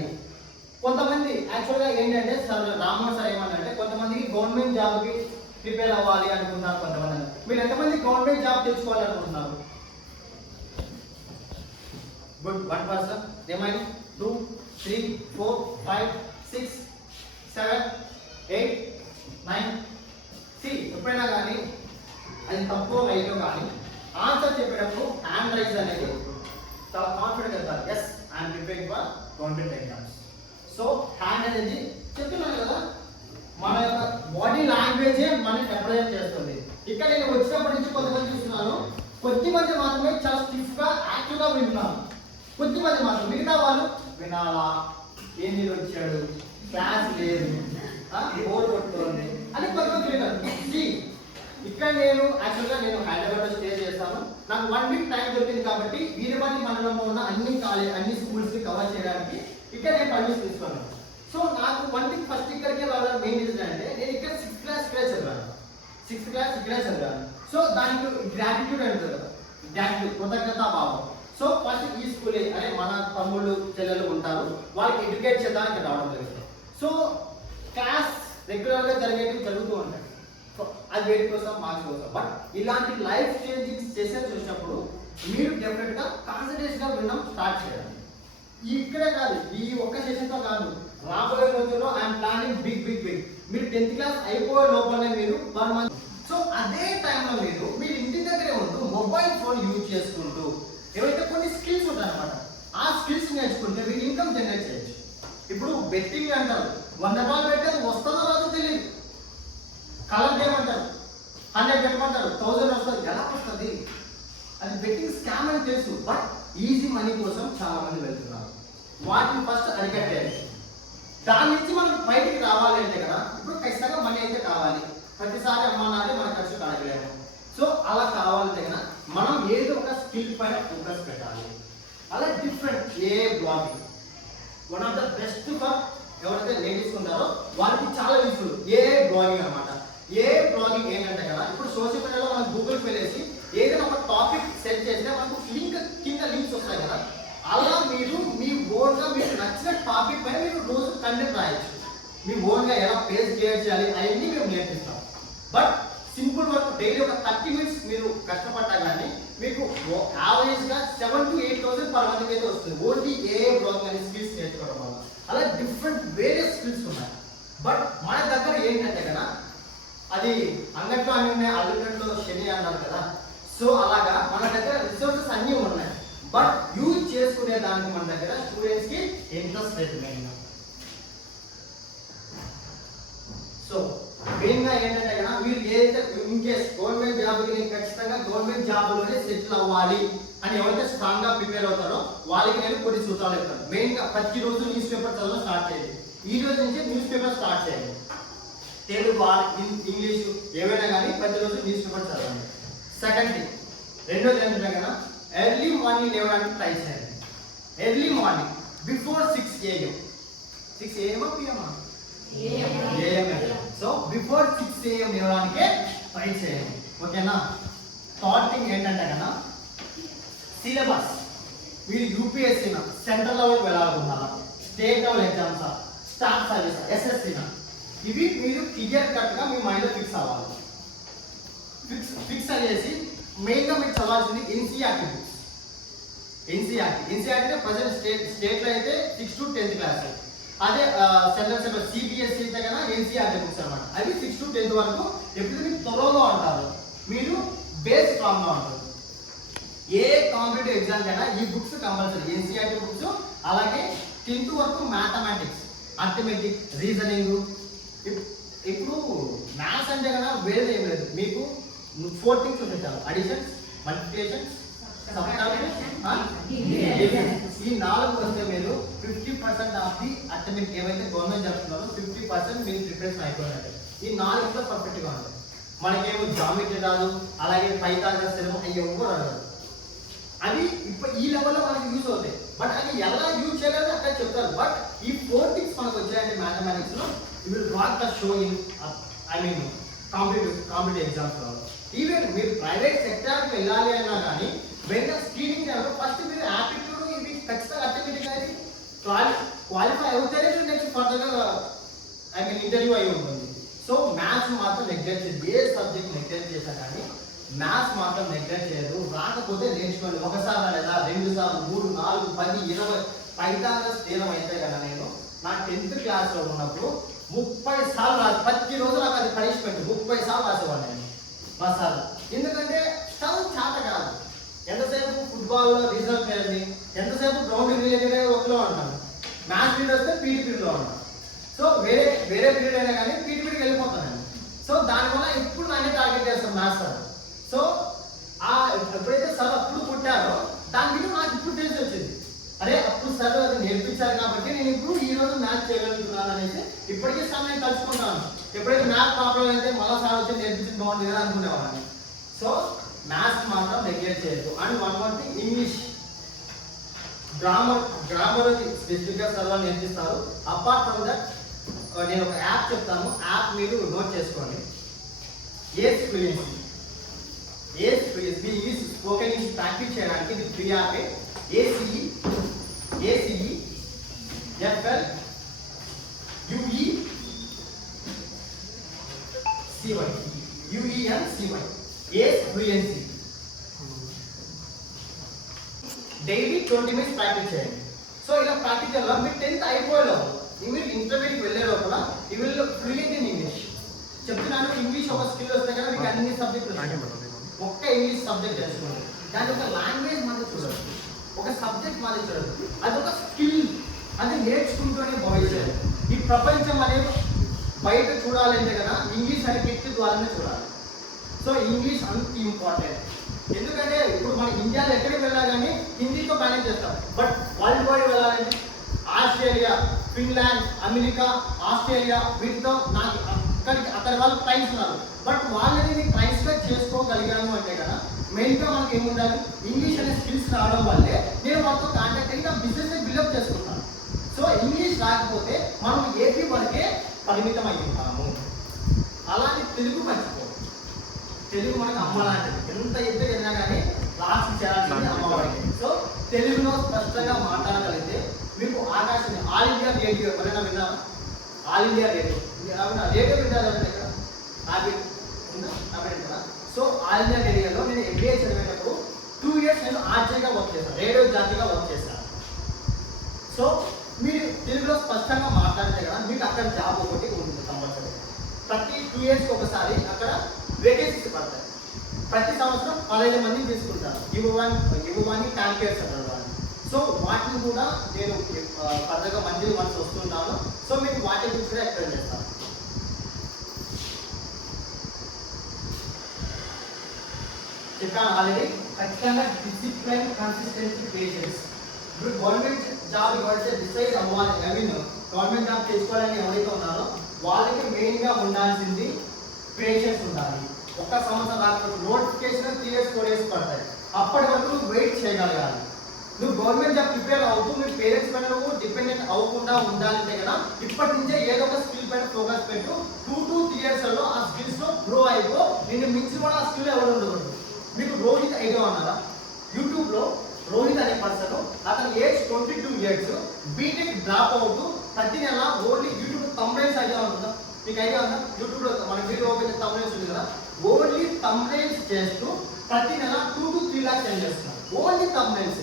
కొంతమంది యాక్చువల్గా ఏంటంటే సార్ రామోహన్ సార్ ఏమన్నారంటే కొంతమందికి గవర్నమెంట్ జాబ్కి ప్రిపేర్ అవ్వాలి అనుకుంటున్నారు. కొంతమంది మీరు ఎంతమంది గవర్నమెంట్ జాబ్ తెచ్చుకోవాలనుకుంటున్నారు? Good, 1 person. రిమైనింగ్ 2 3 4 5 6 7 8 9. ఎప్పుడైనా కానీ అది తక్కువ రైట్లో కానీ ఆన్సర్ చెప్పేటప్పుడు హ్యాండ్ రైజ్ అనేది చాలా కాన్ఫిడెంట్ అవుతారు. Yes I'm preparing for government exams. So hand అనేది చెప్తున్నాను కదా, మన యొక్క బాడీ లాంగ్వేజే మనని రిప్రజెంట్ చేస్తుంది. ఇక్కడ నేను వచ్చినప్పటి నుంచి కొంతమంది చూస్తున్నాను, కొద్దిమంది మాత్రమే చాలా స్టిఫ్గా యాక్టివ్గా వింటున్నాను, కొద్దిమంది మాత్రం. మిగతా వాళ్ళు వినాలా, ఏం మీరు వచ్చాడు, క్లాస్ లేదు, బోర్ కొట్టుకోండి అని కొంతమంది వింటారు. ఇక్కడ నేను యాక్చువల్గా హైదరాబాద్లో స్టే చేస్తాను. నాకు 1 వీక్ టైం దొరికింది కాబట్టి వీరవాణి మండలంలో ఉన్న అన్ని స్కూల్స్ని కవర్ చేయడానికి ఇక్కడ నేను పర్మిషన్ తీసుకున్నాను. సో నాకు 1 వీక్ ఫస్ట్ ఇక్కడికే రావడానికి మెయిన్ రీజన్ అంటే నేను ఇక్కడ 6th క్లాస్ ఇక్కడే చదివాను. సో దానికి గ్రాటిట్యూడ్ అంటారు కదా, గ్రాటిట్యూడ్, కృతజ్ఞతా భావం. సో ఫస్ట్ ఈ స్కూలే అనే మన తమ్ముళ్ళు చెల్లెలు ఉంటారు, వాళ్ళకి ఎడ్యుకేట్ చేయడానికి రావడం జరుగుతుంది. సో క్లాస్ రెగ్యులర్గా జరుగుతూ ఉంటాయి. సో అది వేడి కోసం మార్క్స్ కోసం. బట్ ఇలాంటి లైఫ్ చేంజింగ్ సెషన్స్ వచ్చినప్పుడు మీరు డెఫినెట్గా కాన్సన్ట్రేషన్గా వినడం స్టార్ట్ చేయాలి. ఇక్కడే కాదు, ఈ ఒక్క సెషన్తో కాదు, రాబోయే రోజుల్లో ఐఎమ్ ప్లానింగ్ బిగ్. మీరు 10th క్లాస్ అయిపోయే లోపలనే మీరు పర్ మంత్. సో అదే టైంలో మీరు ఇంటి దగ్గరే ఉంటూ మొబైల్ ఫోన్ యూజ్ చేసుకుంటూ ఏవైతే కొన్ని స్కిల్స్ ఉంటాయన్నమాట, ఆ స్కిల్స్ నేర్చుకుంటే మీరు ఇన్కమ్ జనరేట్ చేయొచ్చు. ఇప్పుడు బెట్టింగ్ అంటారు, 100 రూపాయలు పెట్టారు, వస్తుందో రాదో తెలియదు. కలర్ గేమ్ అంటారు, 100 పెట్టమంటారు, 1000 వస్తుంది. ఎలా వస్తుంది? అది బెట్టింగ్ స్కామ్ అని తెలుసు, బట్ ఈజీ మనీ కోసం చాలా మంది వెళ్తున్నారు. వాటిని ఫస్ట్ అరికట్టేయాలి. దాని నుంచి మనం బయటికి రావాలి అంటే కదా, ఇప్పుడు ఖచ్చితంగా మనీ అయితే కావాలి. ప్రతిసారి అమ్మ నాదే మన ఖర్చు అడగలేము. సో అలా కావాలంటే కదా మనం ఏదో ఒక స్కిల్ పైన ఫోకస్ పెట్టాలి. అలా different blogging one of the best for ఎవరైతే లేడీస్ ఉంటారో వాళ్ళకి చాలా యూస్ఫుల్ బ్లాగింగ్ అనమాట. బ్లాగింగ్ ఏంటంటే కదా, ఇప్పుడు సోషల్ మీడియాలో మనం గూగుల్ పే చేసి ఏదైనా ఒక టాపిక్ సెట్ చేస్తే మనకు కింద లింక్స్ వస్తాయి కదా, అలా మీరు మీ ఓన్గా మీకు నచ్చిన టాపిక్ పైన మీరు రోజు కంటెంట్ రాయొచ్చు. మీ ఓన్గా ఎలా పేజ్ క్రియేట్ చేయాలి అవన్నీ మేము నేర్పిస్తాం. బట్ సింపుల్ వర్క్ డైలీ ఒక 30 మినిట్స్ మీరు కష్టపడ్డా కానీ మీకు యావరేజ్గా 7,000 to 8,000 పర్ మంత్కి అయితే వస్తుంది. ఓన్లీ బ్లాగింగ్ అనే స్కిల్స్ నేర్చుకోవడం వల్ల. అలా డిఫరెంట్ వేరియస్ స్కిల్స్ ఉన్నాయి. బట్ మన దగ్గర ఏంటంటే కదా, అది అంగట్లో అన్ని ఉన్నాయి, అల్లుగట్లో శని అన్నారు కదా. సో అలాగా మన దగ్గర రిసోర్సెస్ అన్నీ ఉన్నాయి, బట్ యూజ్ చేసుకునే దానికి మన దగ్గర స్టూడెంట్స్కి ఇంట్రెస్ట్ లేదు మెయిన్గా. సో మెయిన్గా ఏంటంటే కదా, మీరు ఏదైతే ఇన్ కేస్ గవర్నమెంట్ జాబ్కి నేను ఖచ్చితంగా గవర్నమెంట్ జాబ్లోనే సెటిల్ అవ్వాలి అని ఎవరైతే స్ట్రాంగ్గా ప్రిపేర్ అవుతారో వాళ్ళకి నేను కొన్ని సూత్రాలు చెప్తాను. మెయిన్గా ప్రతిరోజు న్యూస్ పేపర్ చదవడం స్టార్ట్ చేయండి. ఈ రోజు నుంచి న్యూస్ పేపర్ స్టార్ట్ చేయండి. తెలుగు ఇంగ్లీషు ఏవైనా కానీ ప్రతిరోజు న్యూస్ పేపర్ చదవండి. సెకండ్ థింగ్, రెండోది ఏంటంటే కదా, ఎర్లీ మార్నింగ్ లేవడానికి ట్రై చేయండి. Early morning before 6 AM. 6 AM PM so before 6 AM లేవడానికే ట్రై చేయండి. ఓకేనా? థర్డ్ థింగ్ ఏంటంటే కదా, సిలబస్ మీరు యూపీఎస్సీ సెంట్రల్ లెవెల్ వెళ్ళాలనుకున్నారా, స్టేట్ లెవెల్ ఎగ్జామ్సా, స్టాఫ్ సర్వీస్ ఎస్ఎస్సీనా, ఇవి మీరు క్లియర్ కట్గా మీ మైండ్లో ఫిక్స్ అవ్వాలి. ఫిక్స్ అయ్యేసి మెయిన్గా మీరు చదవాల్సింది ఎన్సీఆర్టీ బుక్స్. ఎన్సీఆర్టీ ప్రజెంట్ స్టేట్లో అయితే 6 to 10th క్లాస్. అదే సెంట్రల్ సిలబస్ సిబిఎస్ఈ అయితే కదా ఎన్సీఆర్టీ బుక్స్ అనమాట. అవి 6 to 10th వరకు ఎప్పుడు మీరు త్వరగా ఉంటారు, మీరు బేస్ స్ట్రాంగ్గా ఉంటుంది. ఏ కాంపిటేటివ్ ఎగ్జామ్ కైనా ఈ బుక్స్ కంపల్సరీ, ఎన్సీఆర్టీ బుక్స్. అలాగే 10th వరకు మ్యాథమెటిక్స్, అర్థమెటిక్, రీజనింగ్. ఇప్పుడు మ్యాథ్స్ అంటే కదా వేరే ఏం లేదు, మీకు 4 థింగ్స్ ఉంటాయి చాలు: అడిషన్స్, మల్టిప్లికేషన్స్, ఈ 4 వస్తే మీరు 50% ఆఫ్ ది అర్థమెటిక్ ఏవైతే గవర్నమెంట్ చెప్తున్నారో 50% మీరు ప్రిపరేషన్ అయిపోయినట్టే. ఈ 4 పర్ఫెక్ట్గా ఉంటాయి. మనకేమో జామెట్రీ రాదు, అలాగే పైథాగరస్ థియరమ్ అయ్యే కూడా రాదు. అవి ఇప్పుడు ఈ లెవెల్లో మనకి యూజ్ అవుతాయి, బట్ అది ఎలా యూజ్ చేయాలని అక్కడ చెప్తారు. బట్ ఈ 4 థింగ్స్ మనకు వచ్చాయంటే మ్యాథమెటిక్స్లో you will rock the show in competitive ఎగ్జామ్స్లో. ఈవెన్ మీరు ప్రైవేట్ సెక్టార్కి వెళ్ళాలి అన్నా కానీ వెంటనే స్క్రీనింగ్ చేయాలి. ఫస్ట్ మీరు యాప్టిట్యూడ్ ఇవి ఖచ్చితంగా అర్థమెటిక్ అనేది క్వాలిఫై అవుతేనే మీరు నెక్స్ట్ ఫర్దర్గా ఇంటర్వ్యూ అయి ఉంటుంది. సో మ్యాథ్స్ మాత్రం నెగ్లెక్ట్ చేయదు. ఏ సబ్జెక్ట్ నెగ్లెక్ట్ చేశా కానీ మ్యాథ్స్ మాత్రం నెగ్లెక్ట్ చేయదు. రాకపోతే నేర్చుకోండి. 1 సార్లు లేదా 2 సార్లు 3, 4, 10, 20 పైథాగరస్ థియరమ్ అయితే కదా, నేను నా 10th క్లాస్లో ఉన్నప్పుడు 30 సార్లు రాసి ప్రతిరోజు నాకు అది పనిష్మెంట్. 30 సార్లు రాసేవాడిని నేను మా సార్. ఎందుకంటే చదువు చేత కాదు. ఎంతసేపు ఫుట్బాల్లో రీజనల్ ప్లేయర్ని, ఎంతసేపు గ్రౌండ్ రిలేటెడ్ వర్క్లో ఉంటాను. మ్యాథ్స్ పీరియడ్ వస్తే పీటీ పీరియడ్లో ఉంటాను. సో వేరే పీరియడ్ అయినా కానీ పీటీ పీరియడ్కి వెళ్ళిపోతాను. సో దానివల్ల ఇప్పుడు నన్నే టార్గెట్ చేస్తాను మ్యాథ్స్ సార్. సో ఎప్పుడైతే సార్ అప్పుడు పుట్టారో దాని మీద నాకు ఇప్పుడు తెలిసి వచ్చింది, అరే అప్పుడు సార్ అది నేర్పించారు కాబట్టి నేను ఇప్పుడు ఈ రోజు మ్యాథ్స్ చేయగలుగుతున్నాను అనేసి ఇప్పటికీ సార్ నేను తలుచుకుంటాను. ఎప్పుడైతే మ్యాథ్స్ ప్రాబ్లం అయితే మళ్ళీ సార్ వచ్చి నేర్పించింది బాగుంటుంది కదా అనుకునేవాడిని. సో మ్యాథ్స్ మాత్రం నెగ్లెక్ట్ చేయొద్దు. And one more thing, English grammar స్పెసిఫిక్గా సార్ వాళ్ళు నేర్పిస్తారు. అపార్ట్ ఫ్రమ్ దట్ నేను ఒక యాప్ చెప్తాను, యాప్ మీరు నోట్ చేసుకోండి. ఏస్ ఫ్లూయెన్సీ మీ ఇంగ్లీష్ స్పోకెన్ ఇంగ్లీష్ ప్రాక్టీస్ చేయడానికి ఇది ఫ్రీ యాపే. ACE FL UE is fluency. Daily 20 minutes practice చేయండి. సో ఇలా ప్రాక్టీస్ చేయాలి. మీరు 10th అయిపోయేలోపు మీరు ఇంటర్మీడియట్ వెళ్ళే లోపల you will fluent in English. చెప్తున్నాను, ఇంగ్లీష్ ఒక స్కిల్ వస్తే కదా మీకు అన్ని సబ్జెక్టులు ఒక్క ఇంగ్లీష్ సబ్జెక్ట్ తెలుసుకోండి. దాని ఒక లాంగ్వేజ్ మాది చూడదు, ఒక సబ్జెక్ట్ మాది చూడదు, అది ఒక స్కిల్. అది నేర్చుకుంటూనే భవిష్యత్తు. ఈ ప్రపంచం అనేది బయట చూడాలంటే కదా ఇంగ్లీష్ అనే వ్యక్తి ద్వారానే చూడాలి. సో ఇంగ్లీష్ అంత ఇంపార్టెంట్. ఎందుకంటే ఇప్పుడు మన ఇండియాలో ఎక్కడికి వెళ్ళా కానీ హిందీతో మేనేజ్ చేస్తాం. బట్ వరల్డ్ వైడ్ వెళ్ళాలంటే ఆస్ట్రేలియా, ఫిన్లాండ్, అమెరికా, ఆస్ట్రేలియా వీటితో నాకు అక్కడి వాళ్ళు క్లయింట్స్ ఉన్నారు. బట్ వాళ్ళని క్లయింట్స్గా చేసుకోగలిగాను అంటే కదా మెయిన్గా మనకి ఏముండాలి, ఇంగ్లీష్ అనే స్కిల్స్ రావడం వల్లే నేను వాళ్ళతో కాంటాక్ట్ అయ్యి నా బిజినెస్ని బిల్డప్ చేసుకుంటాను. సో ఇంగ్లీష్ రాకపోతే మనం ఏపీ వరకే పరిమితం అయి ఉంటాము. అలాంటి తెలుగు మర్చిపో. తెలుగు మనకు అమ్మ లాంటిది. ఎంత ఎత్తుకు వెళ్ళినా కానీ లాస్ట్ చేయాల్సింది అమ్మవారికి. సో తెలుగులో స్పష్టంగా మాట్లాడగలిగితే మీకు ఆకాశం. ఆల్ ఇండియా రేడియో ఎవరైనా విన్నారా? ఆల్ ఇండియా రేడియో రేడియో వింటారు ఇక్కడ నాకు కదా. సో ఆల్ ఇండియా రేడియోలో నేను ఎంబీఏ చదివేటప్పుడు 2 years నేను ఆర్జేగా వర్క్ చేశాను, రేడియో జాతిగా వర్క్ చేశాను. సో మీరు తెలుగులో స్పష్టంగా మాట్లాడితే కదా మీకు అక్కడ జాబ్ ఒకటి ఉంటుంది కంపల్సరీ. ప్రతి 2 years ఒకసారి అక్కడ వేకెన్సీస్ పడతాయి. ప్రతి సంవత్సరం 15 మందిని తీసుకుంటారు. ఇవ్వని క్యాంపియర్స్ అంటారు వాళ్ళు. సో వాటిని కూడా నేను పెద్దగా మంచి మనసు వస్తుంటాను. సో మీకు వాటి గురించి కూడా ఎక్స్ప్లెయిన్ చేస్తాను. చెప్పాను ఆల్రెడీ. ఖచ్చితంగా డిసిప్లైన్, కన్సిస్టెన్సీ, పేషెన్స్. ఇప్పుడు గవర్నమెంట్ జాబ్ ఇవ్వాల్సి డిసైడ్ అవ్వాలి. ఐ మీన్ గవర్నమెంట్ జాబ్ చేసుకోవాలని ఎవరైతే ఉన్నారో వాళ్ళకి మెయిన్గా ఉండాల్సింది పేషెన్స్ ఉండాలి. ఒక్క సంవత్సరం రాకపోతే నోటిఫికేషన్ 3 years 4 years పడతాయి. అప్పటి వరకు వెయిట్ చేయగలగాలి. నువ్వు గవర్నమెంట్ జాబ్ ప్రిపేర్ అవుతూ మీ పేరెంట్స్ పైన నువ్వు డిపెండెంట్ అవ్వకుండా ఉండాలంటే కదా ఇప్పటి నుంచే ఏదో ఒక స్కిల్ పైన ఫోకస్ పెట్టు. 2 to 3 years లో ఆ స్కిల్స్ లో గ్రో అయిపో. నిన్ను మించి కూడా ఆ స్కిల్ ఎవరు ఉండకూడదు. మీకు రోహిత్ ఐడియా ఉన్నారా? యూట్యూబ్ లో రోహిత్ అనే పర్సన్, అతని ఏజ్ 22 years, బీటెక్ డ్రాప్ అవుతూ ప్రతి నెల ఓన్లీ యూట్యూబ్ థంబ్నెయిల్స్ ఐడియా ఉంటుందా? మీకు ఐడియా ఉందా? యూట్యూబ్ లో మన వీడియో ఓపెన్ థంబ్నెయిల్స్ ఉంది కదా, ఓన్లీ థంబ్నెయిల్స్ చేస్తూ ప్రతి నెల 2 to 3 lakhs ఎర్న్ చేస్తున్నారు. Only thumbnails.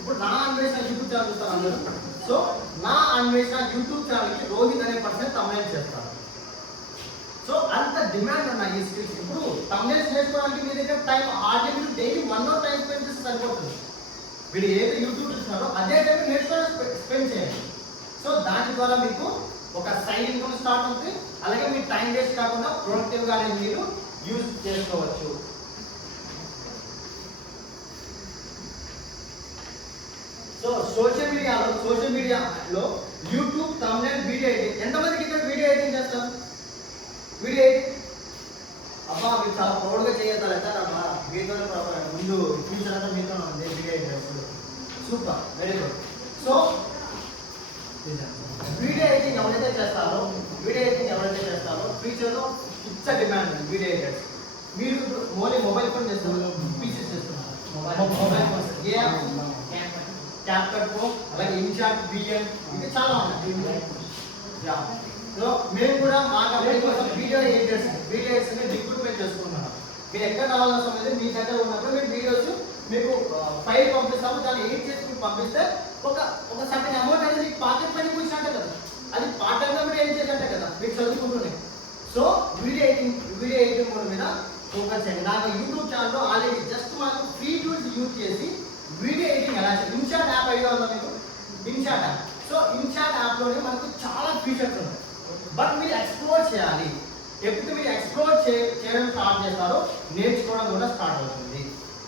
ఇప్పుడు నా అన్వేషణ యూట్యూబ్ ఛానల్ చూస్తారు అందరూ. సో నా అన్వేషణ యూట్యూబ్ ఛానల్కి రోహిత్ అనే పర్సన్ థంబ్నెయిల్స్ చేస్తారు. సో అంత డిమాండ్ ఉన్నాయి ఈ స్కిల్స్. ఇప్పుడు థంబ్నెయిల్స్ నేర్చుకోవడానికి మీ దగ్గర టైం హార్డ్లీ మీరు డైలీ 1 hour టైం స్పెండ్ చేస్తే సరిపోతుంది. మీరు ఏదైతే యూట్యూబ్ చూస్తున్నారో అదే టైం నేర్చుకోవడానికి స్పెండ్ చేయండి. సో దాని ద్వారా మీకు ఒక సైడ్ ఇన్కమ్ స్టార్ట్ అవుతుంది. అలాగే మీ టైం వేస్ట్ కాకుండా ప్రొడక్టివ్గా అనేది మీరు యూజ్ చేసుకోవచ్చు. సో సోషల్ మీడియాలో యూట్యూబ్ థంబ్నెయిల్ వీడియో ఎడిటింగ్. ఎంతమందికి ఇక్కడ వీడియో ఎడిటింగ్ చేస్తారు? వీడియో ఎడిటింగ్ అబ్బా మీరు చాలా ప్రౌడ్గా చేయగలుగుతారమ్మా. మీతోనే ముందు ఫ్యూచర్ అంతా మీతో ఉంది. Video editing super, very good. So video editing ఎవరైతే చేస్తారో ఫ్యూచర్లో పిచ్చ డిమాండ్ ఉంది వీడియో ఎడిటర్స్. మీరు ఓన్లీ మొబైల్ ఫోన్ చేస్తున్నారు, పీసీస్ చేస్తున్నారు. మొబైల్ ఫోన్స్ క్యాప్కట్ ప్రో, అలాగే ఇన్షాట్, బిఎన్ ఇంకా చాలా ఉన్నాయి. మేము కూడా మా కంపెనీ కోసం వీడియో ఎడిటర్స్ రిక్రూట్మెంట్ చేసుకుంటున్నాం. మీరు ఎక్కడ రావాల్సిన సమయం మీ దగ్గర ఉన్నప్పుడు మేము వీడియోస్ మీకు ఫైల్ పంపిస్తాము. దాన్ని ఎడిట్ చేసి మీకు పంపిస్తే ఒక సర్టెన్ అమౌంట్ అనేది మీకు పాకెట్ పని కూర్చుంటే కదా, అది పార్ట్ టైంగా కూడా ఏం చేయాలంటే కదా మీకు చదువుకుంటున్నాయి. సో వీడియో ఎడిటింగ్ కూడా మీద ఫోకస్ చేయండి. నాకు యూట్యూబ్ ఛానల్లో ఆల్రెడీ జస్ట్ మాకు ఫ్రీ టూల్స్ యూజ్ చేసి వీడియో ఎడిటింగ్ ఎలా చేయాలి. ఇన్షాట్ యాప్ ఐడియా ఉందా మీకు? ఇన్షాట్ యాప్. సో ఇన్షాట్ యాప్లోనే మనకు చాలా ఫీచర్స్ ఉన్నాయి. బట్ మీరు ఎక్స్ప్లోర్ చేయాలి. ఎప్పుడు మీరు ఎక్స్ప్లోర్ చేయడం స్టార్ట్ చేస్తారో నేర్చుకోవడం కూడా స్టార్ట్ అవుతుంది.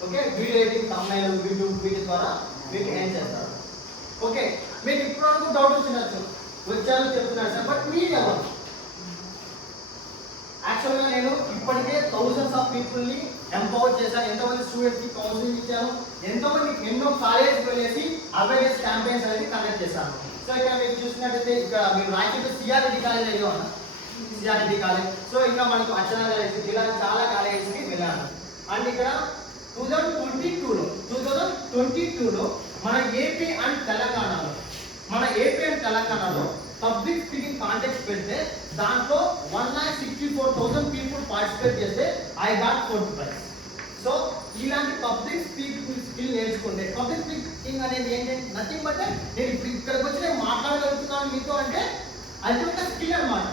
Okay, video editing, thumbnail, YouTube వీటి ద్వారా మీకు ఏం చేస్తారు. ఓకే, మీకు ఇప్పుడు వరకు డౌట్ వచ్చిండొచ్చు, వచ్చారు చెప్తున్నారు సార్, బట్ మీరు ఎవరు? యాక్చువల్గా నేను ఇప్పటికే థౌజండ్స్ ఆఫ్ పీపుల్ని ఎంపవర్ చేశాను. ఎంతోమంది స్టూడెంట్స్కి కౌన్సిలింగ్ ఇచ్చాను. ఎంతోమంది ఎన్నో కాలేజ్కి వెళ్ళేసి అవేర్నెస్ క్యాంపెయిన్స్ అనేది కండక్ట్ చేశాను. సో ఇక్కడ మీరు చూసినట్టయితే ఇక్కడ మీరు రాయచూరు సిఆర్డి కాలేజ్ అయ్యో అన్న, సిఆర్డి కాలేజ్. సో ఇంకా మనకు అర్చనా కాలేజ్, ఇలా చాలా కాలేజెస్కి వెళ్ళాను. అండ్ ఇక్కడ 2022లో మన ఏపీ అండ్ తెలంగాణలో పబ్లిక్ స్పీకింగ్ కాంటెక్స్ట్ పెడితే దాంట్లో 1,64,000 పీపుల్ పార్టిసిపేట్ చేస్తే I got 4th prize. So ఇలాంటి పబ్లిక్ స్పీకింగ్ స్కిల్ నేర్చుకుంటే, పబ్లిక్ స్పీకింగ్ అనేది ఏంటంటే నథింగ్ బట్ నేను ఇప్పుడు ఇక్కడికి వచ్చి నేను మాట్లాడగలుగుతున్నాను మీతో అంటే అది ఒక స్కిల్ అనమాట.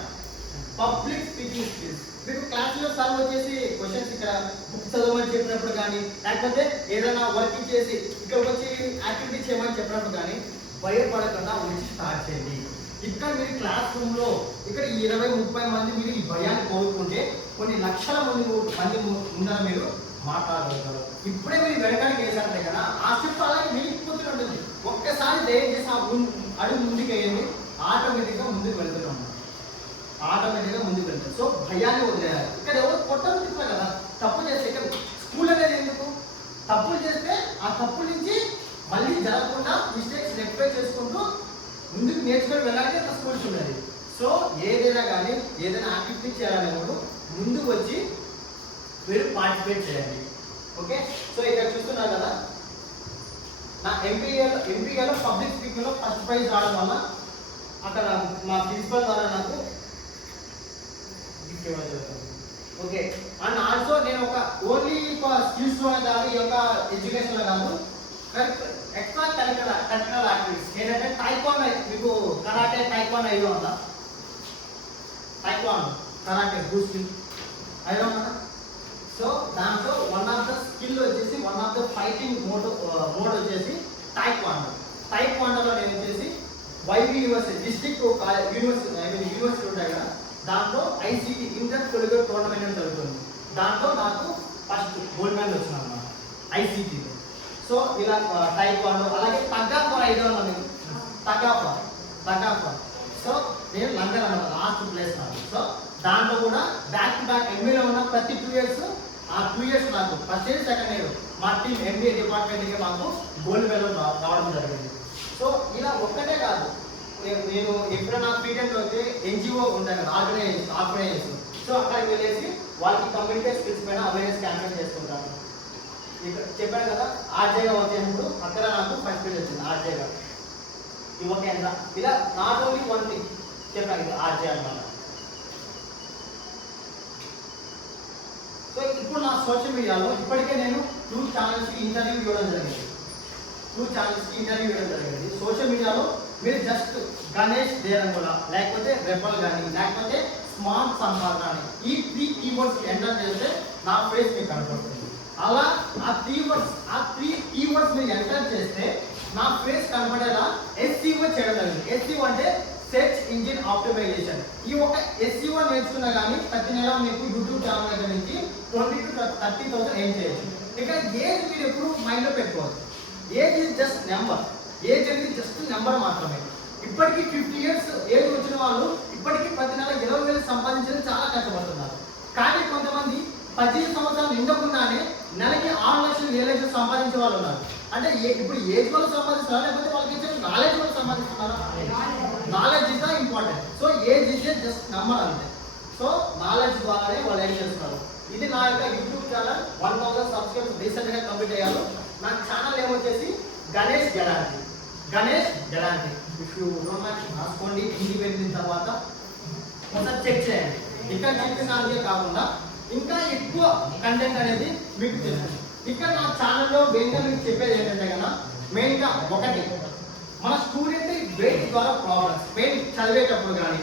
Public speaking skills. మీకు క్లాస్లో సార్ వచ్చేసి క్వశ్చన్స్ ఇక్కడ బుక్ చదవమని చెప్పినప్పుడు కానీ, లేకపోతే ఏదైనా వర్క్ చేసి ఇక్కడికి వచ్చి యాక్టివిటీ చేయమని చెప్పినప్పుడు కానీ భయపడకుండా వచ్చి స్టార్ట్ చేయండి. ఇక్కడ మీరు క్లాస్ రూమ్లో ఇక్కడ 20-30 మంది మీరు ఈ భయాన్ని కోరుకుంటే కొన్ని లక్షల మంది ముందర మీరు మాట్లాడగలుగుతారు. ఇప్పుడే మీరు వెనకానికి వేసారంటే కదా ఆ స్టెప్ అలాగే మిగిలిపోతూనే ఉంటుంది. ఒక్కసారి ధైర్యం చేసి ఆ అడుగు ముందుకు వేయండి, ఆటోమేటిక్గా ముందుకు వెళ్తూనే ఉంటాం, ఆటోమేటిక్గా ముందుకు వెళ్తాం. సో భయాన్ని వదిలేయాలి. ఇక్కడ ఎవరు కొట్టలు తింటున్నారు కదా, తప్పు చేస్తే ఇక్కడ స్కూల్ అనేది ఎందుకు? తప్పులు చేస్తే ఆ తప్పుల నుంచి మళ్ళీ జరగకుండా మిస్టేక్స్ రెక్టిఫై చేసుకుంటూ ముందుకు నేర్చుకొని వెళ్ళాలంటే అక్కడ స్కూల్స్ ఉన్నది. సో ఏదైనా కానీ ఏదైనా యాక్టివిటీ చేయాలనేప్పుడు ముందుకు వచ్చి మీరు పార్టిసిపేట్ చేయండి. ఓకే, సో ఇక్కడ చూస్తున్నారు కదా నా ఎంపీఏలో పబ్లిక్ స్పీకింగ్లో ఫస్ట్ ప్రైజ్ రావడం వల్ల అక్కడ మా ప్రిన్సిపల్ ద్వారా నాకు గిఫ్ట్ ఇవ్వడం జరుగుతుంది. ఓకే, అండ్ ఆల్సో నేను ఒక ఓన్లీ స్కిల్స్ కాదు, ఈ యొక్క ఎడ్యుకేషన్లో కాదు, ఎక్స్ట్రా కల్చరల్ యాక్టివిటీస్ ఏంటంటే టైక్వాండో. మీకు కరాటే టైక్వాండో ఐడియా ఉందా? Taekwondo karate Bruce Lee idea ఉందా? సో దాంట్లో వన్ ఆఫ్ ద స్కిల్ వచ్చేసి, one of the fighting mode వచ్చేసి టైక్వాండో. టైక్వాండోలో నేను వచ్చేసి వైబీ యూనివర్సిటీ డిస్ట్రిక్ట్ యూనివర్సిటీ ఉంటాయి కదా, దాంట్లో ఐసీటీ ఇంటర్ తెలుగు టోర్నమెంట్ జరుగుతుంది. దాంట్లో నాకు ఫస్ట్ గోల్డ్ మెడల్ వచ్చింది అన్నమాట ఐసీటీలో. సో ఇలా టైక్వాండో, అలాగే తగ్గాపా ఐడియా ఉన్నా మీకు? తగ్గాపా. సో నేను లండన్ అన్నమాట లాస్ట్ ప్లేస్ నాకు. సో దాంట్లో కూడా బ్యాక్ టు బ్యాక్ ఎంబీలో ఉన్న ప్రతి 2 years ఆ 2 years నాకు ఫస్ట్ ఇయర్ సెకండ్ ఇయర్ మా టీం ఎంబీఏ డిపార్ట్మెంట్కి మాకు గోల్డ్ మెడల్ రావడం జరిగింది. సో ఇలా ఒక్కటే కాదు, నేను ఎప్పుడైనా ఫ్రీ టైంలో అయితే ఎన్జిఓ ఉంటాయి కదా, ఆర్గనైజేషన్. సో అక్కడికి వెళ్ళేసి వాళ్ళకి కమ్యూనికేట్ స్కిల్స్ పైన అవేర్నెస్ క్యాంపెయిన్ చేసుకుంటాను. ఇక్కడ చెప్పాను కదా ఆర్జేగా వచ్చేటప్పుడు అక్కడ నాకు ఫస్ట్ ప్రైజ్ వచ్చింది ఆర్జేగా. యువ కేంద్ర ఇలా నాట్ ఓన్లీ వన్ థింగ్ చెప్పాను కదా ఆర్జే అన్నమాట. సో ఇప్పుడు నా సోషల్ మీడియాలో ఇప్పటికే నేను 2 ఛానల్స్కి ఇంటర్వ్యూ ఇవ్వడం జరిగింది. సోషల్ మీడియాలో మీరు జస్ట్ గణేష్ దేరంగుల, లేకపోతే రెబల్ కానీ, లేకపోతే స్మార్ట్ సంపాదన కానీ ఈ 3 keywords ఎంటర్ చేస్తే నా ఫేస్ మీకు కనపడుతుంది. అలా ఆ 3 keywords మీరు ఎంటర్ చేస్తే నా ఫేస్ కనపడేలా SEO చేయడం జరిగింది. SEO అంటే సెర్చ్ ఇంజిన్ ఆప్టిమైజేషన్. ఈ ఒక SEO నేర్చుకున్నా కానీ ప్రతి నెల మీకు యూట్యూబ్ ఛానల్ దగ్గర నుంచి 20,000 to 30,000 ఏం చేయొచ్చు. ఇక్కడ ఏజ్ మీరు ఎప్పుడు మైండ్లో పెట్టుకోవచ్చు. Age is just number. Age అనేది జస్ట్ నెంబర్ మాత్రమే. ఇప్పటికీ 50 years ఏజ్ వచ్చిన వాళ్ళు ఇప్పటికీ ప్రతి నెల 20,000 సంపాదించడం చాలా కష్టపడుతున్నారు. కానీ కొంతమంది 15 సంవత్సరాలు నిండకుండానే నెలకి 6 లక్షలు 7 లక్షలు సంపాదించే వాళ్ళు ఉన్నారు. అంటే ఇప్పుడు ఏజ్ వాళ్ళు సంపాదిస్తున్నారా, లేకపోతే వాళ్ళకి ఇచ్చిన నాలెడ్జ్ వాళ్ళు సంపాదిస్తున్నారా? Knowledge is the important. So age is just number అంతే. సో నాలెడ్జ్ ద్వారానే వాళ్ళు ఏం చేస్తున్నారు. ఇది నా యొక్క యూట్యూబ్ ఛానల్ 1000 సబ్స్క్రైబర్స్ రీసెంట్గా కంప్లీట్ అయ్యారు. నా ఛానల్ ఏమొచ్చేసి Ganesh Gelanti. If you don't mind రాసుకోండి, ఇంటికి వెళ్ళిన తర్వాత ఒకసారి చెక్ చేయండి. ఇక్కడ చెప్పిన కాకుండా ఇంకా ఎక్కువ కంటెంట్ అనేది మీకు తెలుస్తుంది. ఇక్కడ నా ఛానల్లో మెయిన్గా మీకు చెప్పేది ఏంటంటే కదా, మెయిన్గా ఒకటి మన స్టూడెంట్ వెయిట్ ద్వారా ప్రాబ్లమ్స్, మెయిన్ చదివేటప్పుడు కానీ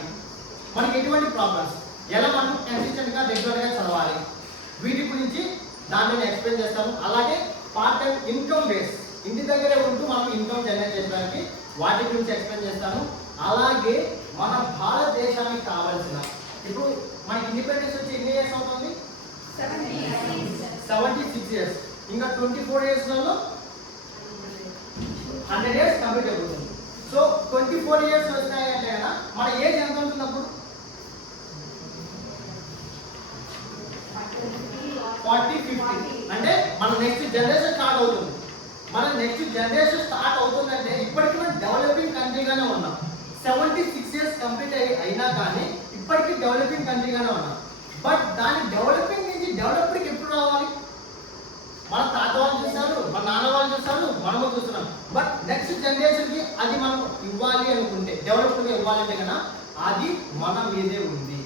మనకి ఎటువంటి ప్రాబ్లమ్స్, ఎలా మనం కన్సిస్టెంట్గా రెగ్యులర్గా చదవాలి, వీటి గురించి దాంట్లో ఎక్స్ప్లెయిన్ చేస్తాను. అలాగే పార్ట్ టైం ఇన్కమ్ బేస్, ఇంటి దగ్గరే ఉంటూ మనం ఇన్కమ్ జనరేట్ చేయడానికి వాటి గురించి ఎక్స్ప్లెయిన్ చేస్తాను. అలాగే మన భారతదేశానికి కావాల్సిన, ఇప్పుడు మనకి ఇండిపెండెన్స్ వచ్చి ఎన్ని ఇయర్స్ అవుతుంది? 76 years. ఇంకా 24 yearsలో 100 years కంప్లీట్ అయిపోతుంది. సో 24 years వస్తాయంటే కదా మన ఏజ్ ఎంత ఉంటుంది అప్పుడు? 40-50. అంటే మన నెక్స్ట్ జనరేషన్ స్టార్ట్ అవుతుంది. అంటే ఇప్పటికీ మనం డెవలపింగ్ కంట్రీగానే ఉన్నాం. 76 years కంప్లీట్ అయినా కానీ ఇప్పటికీ డెవలపింగ్ కంట్రీగానే ఉన్నాం. బట్ దాని డెవలపింగ్ నుంచి డెవలప్డ్కి ఎప్పుడు రావాలి? మన తాత వాళ్ళు చూస్తారు, మన నాన్న వాళ్ళు చూస్తారు, మనము చూస్తున్నాం. బట్ నెక్స్ట్ జనరేషన్కి అది మనం ఇవ్వాలి అనుకుంటే, డెవలప్డ్గా ఇవ్వాలంటే కన్నా అది మన మీదే ఉంది.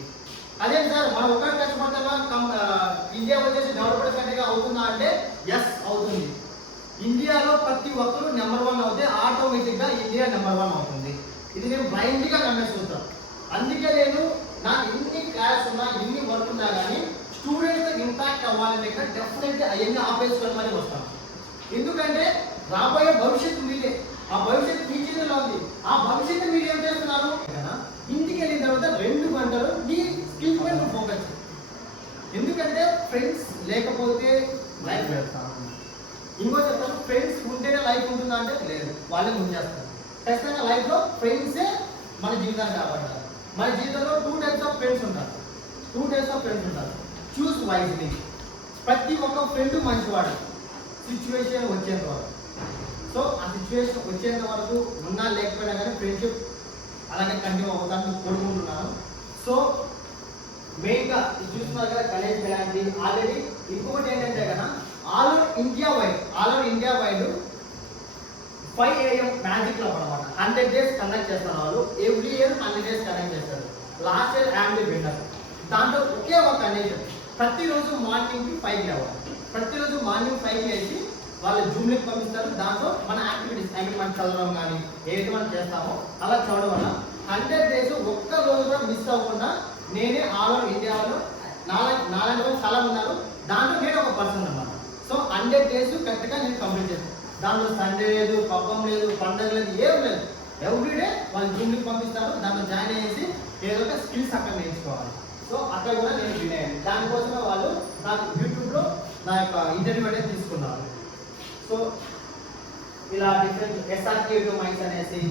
అదే సార్ మనం ఒకటి కష్టపడతామా ఇండియా వచ్చేసి డెవలప్డ్ కంట్రీగా అవుతుందా అంటే నెంబర్ 1 అవుతుంది. ఇది నేను బ్లైండ్గా నమ్మేస్తుంటాను. అందుకే నేను నాకు ఎన్ని క్లాస్ ఉన్నా ఎన్ని వర్క్ ఉన్నా కానీ స్టూడెంట్స్ ఇంపాక్ట్ అవ్వాలంటే డెఫినెట్గా అవన్నీ ఆపేసుకొని మరి వస్తాను. ఎందుకంటే రాబోయే భవిష్యత్తు మీదే, ఆ భవిష్యత్తు మీ చేతిలో ఉంది. ఆ భవిష్యత్తు మీరు ఏం చేస్తున్నారు కదా, ఇంటికి వెళ్ళిన తర్వాత 2 గంటలు నీ స్కిల్ పైన ఫోకస్. ఎందుకంటే ఫ్రెండ్స్ లేకపోతే లైఫ్ వెళ్తాను. ఇంకో చెప్తాను, ఫ్రెండ్స్ ఉంటేనే లైఫ్ ఉంటుందా అంటే లేదు, వాళ్ళే ముంచేస్తారు. ఖచ్చితంగా లైఫ్లో ఫ్రెండ్సే మన జీవితాన్ని కాపాడాలి. మన జీవితంలో 2 టైప్స్ ఆఫ్ ఫ్రెండ్స్ ఉంటారు. 2 టైప్స్ ఆఫ్ ఫ్రెండ్స్ ఉంటారు. చూస్ వైజ్లీ. ప్రతి ఒక్క ఫ్రెండ్ మంచివాడు సిచ్యువేషన్ వచ్చేంత వరకు. సో ఆ సిచ్యువేషన్ వచ్చేంత వరకు ఉన్నా లేకపోయినా కానీ ఫ్రెండ్షిప్ అలాగే కంటిన్యూ అవుతాను కోరుకుంటున్నాను. సో మెయిన్గా చూస్తున్నారు కదా కలేజ్ ఇలాంటి ఆల్రెడీ. ఇంకొకటి ఏంటంటే కదా all over India wide 5 AM magic club అనమాట. 100 days కండక్ట్ చేస్తారు వాళ్ళు. ఎవ్రీ ఇయర్ 100 days కండక్ట్ చేస్తారు. Last year annual winner. దాంట్లో ఒకే ఒక కండిషన్, ప్రతిరోజు మార్నింగ్కి 5 లేవాలి. ప్రతిరోజు మార్నింగ్ 5 లేచి వాళ్ళు జూమ్ లింక్ పంపిస్తారు. దాంట్లో మన యాక్టివిటీస్ మనం చదవడం కానీ ఏది మనం చేస్తామో అలా చదవడం వల్ల 100 days ఒక్క రోజు కూడా మిస్ అవ్వకుండా నేనే ఆల్ ఓవర్ ఇండియాలో నాలుగు రోజులు చాలా ఉన్నారు. దాంట్లో నేను ఒక పర్సన్ అన్నమాట. సో 100 days కరెక్ట్గా నేను కంప్లీట్ చేస్తాను. దాంట్లో సండే లేదు, పబ్బం లేదు, పండుగ లేదు, ఏం లేదు. ఎవ్రీడే వాళ్ళు జూమ్ లింక్ పంపిస్తారు. దాంట్లో జాయిన్ అయ్యేసి ఏదో ఒక స్కిల్స్ అక్కడ నేర్చుకోవాలి. సో అక్కడ కూడా నేను విన్ అయ్యాను. దానికోసమే వాళ్ళు నాకు యూట్యూబ్లో నా యొక్క ఇంటర్వ్యూ అనేది తీసుకున్నారు. సో ఇలా డిఫరెంట్ SRK2 మైండ్స్ అనేసి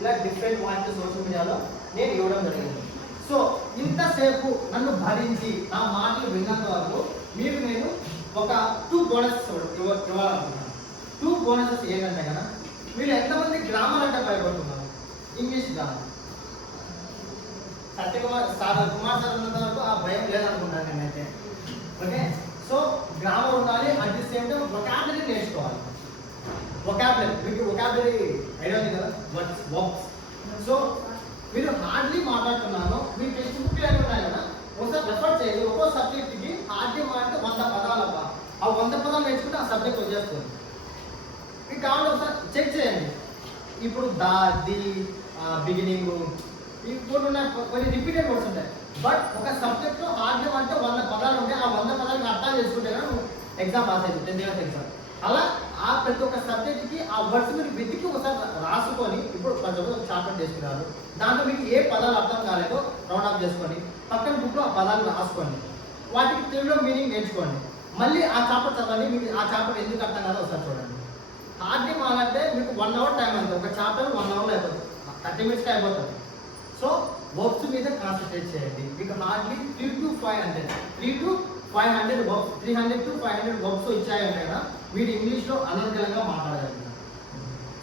ఇలా డిఫరెంట్ వాటిని సోషల్ మీడియాలో నేను ఇవ్వడం జరిగింది. సో ఇంతసేపు నన్ను భరించి నా మాటలు విన్నంత వరకు మీకు నేను ఒక 2 బోనస్ ఇవ్వాలనుకుంటున్నాను. 2 బోనసెస్ ఏంటంటే కదా, మీరు ఎంతమంది గ్రామర్ అంటే భయపడుతున్నారు? English grammar. కుమార్ సార్ ఉన్నంత వరకు ఆ భయం లేదనుకుంటాను నేనైతే. ఓకే, సో గ్రామర్ ఉండాలి. At the same time vocabulary నేర్చుకోవాలి. వొకాబులరీ మీకు వొకాబులరీ ఐడియా ఉంది కదా, వర్బ్స్. సో మీరు హార్డ్లీ మాట్లాడుతున్నాను, మీ టెక్స్ట్ బుక్ ఏమి ఉన్నాయి కదా, ఒకసారి రెఫర్ చేయండి. ఒక్కో సబ్జెక్ట్కి హార్డ్లీ మాట్లాడితే 100 పదాలు అబ్బా. ఆ 100 పదాలు నేర్చుకుంటే ఆ సబ్జెక్ట్ వచ్చేస్తుంది. మీకు కావాలి ఒకసారి చెక్ చేయండి. ఇప్పుడు దా, ది, బిగినింగ్ ఇప్పుడు కొన్ని రిపీటెడ్ వర్డ్స్ ఉంటాయి. బట్ ఒక సబ్జెక్ట్లో హార్డ్లీ అంటే 100 పదాలు ఉంటాయి. ఆ 100 పదాలకు అర్థం చేసుకుంటే కానీ నువ్వు ఎగ్జామ్ పాస్ అయింది, 10th class ఎగ్జామ్. అలా ఆ ప్రతి ఒక్క సబ్జెక్ట్కి ఆ వర్డ్స్ మీరు వెతికి ఒకసారి రాసుకొని, ఇప్పుడు కొంచెం చాప్టర్ చేసుకున్నారు, దాంట్లో మీకు ఏ పదాలు అర్థం కాలేదో రౌండ్ అప్ చేసుకొని పక్కన బుక్లో ఆ పదాలు రాసుకోండి. వాటికి తెలుగులో మీనింగ్ నేర్చుకోండి. మళ్ళీ ఆ చాప్టర్ చదవండి. మీకు ఆ చాప్టర్ ఎందుకు అర్థం కాదో ఒకసారి చూడండి. హార్డ్లీ మాలంటే మీకు 1 hour టైం అంతే. ఒక చాప్టర్ 1 hourలో అయిపోతుంది, 30 minutesకి అయిపోతుంది. సో వర్క్స్ మీద కాన్సన్ట్రేట్ చేయండి. మీకు hardly 300 to 500 words, 300 to 500 words ఇచ్చాయంటే కదా మీరు ఇంగ్లీష్లో అనర్గళంగా మాట్లాడగలుగుతారు.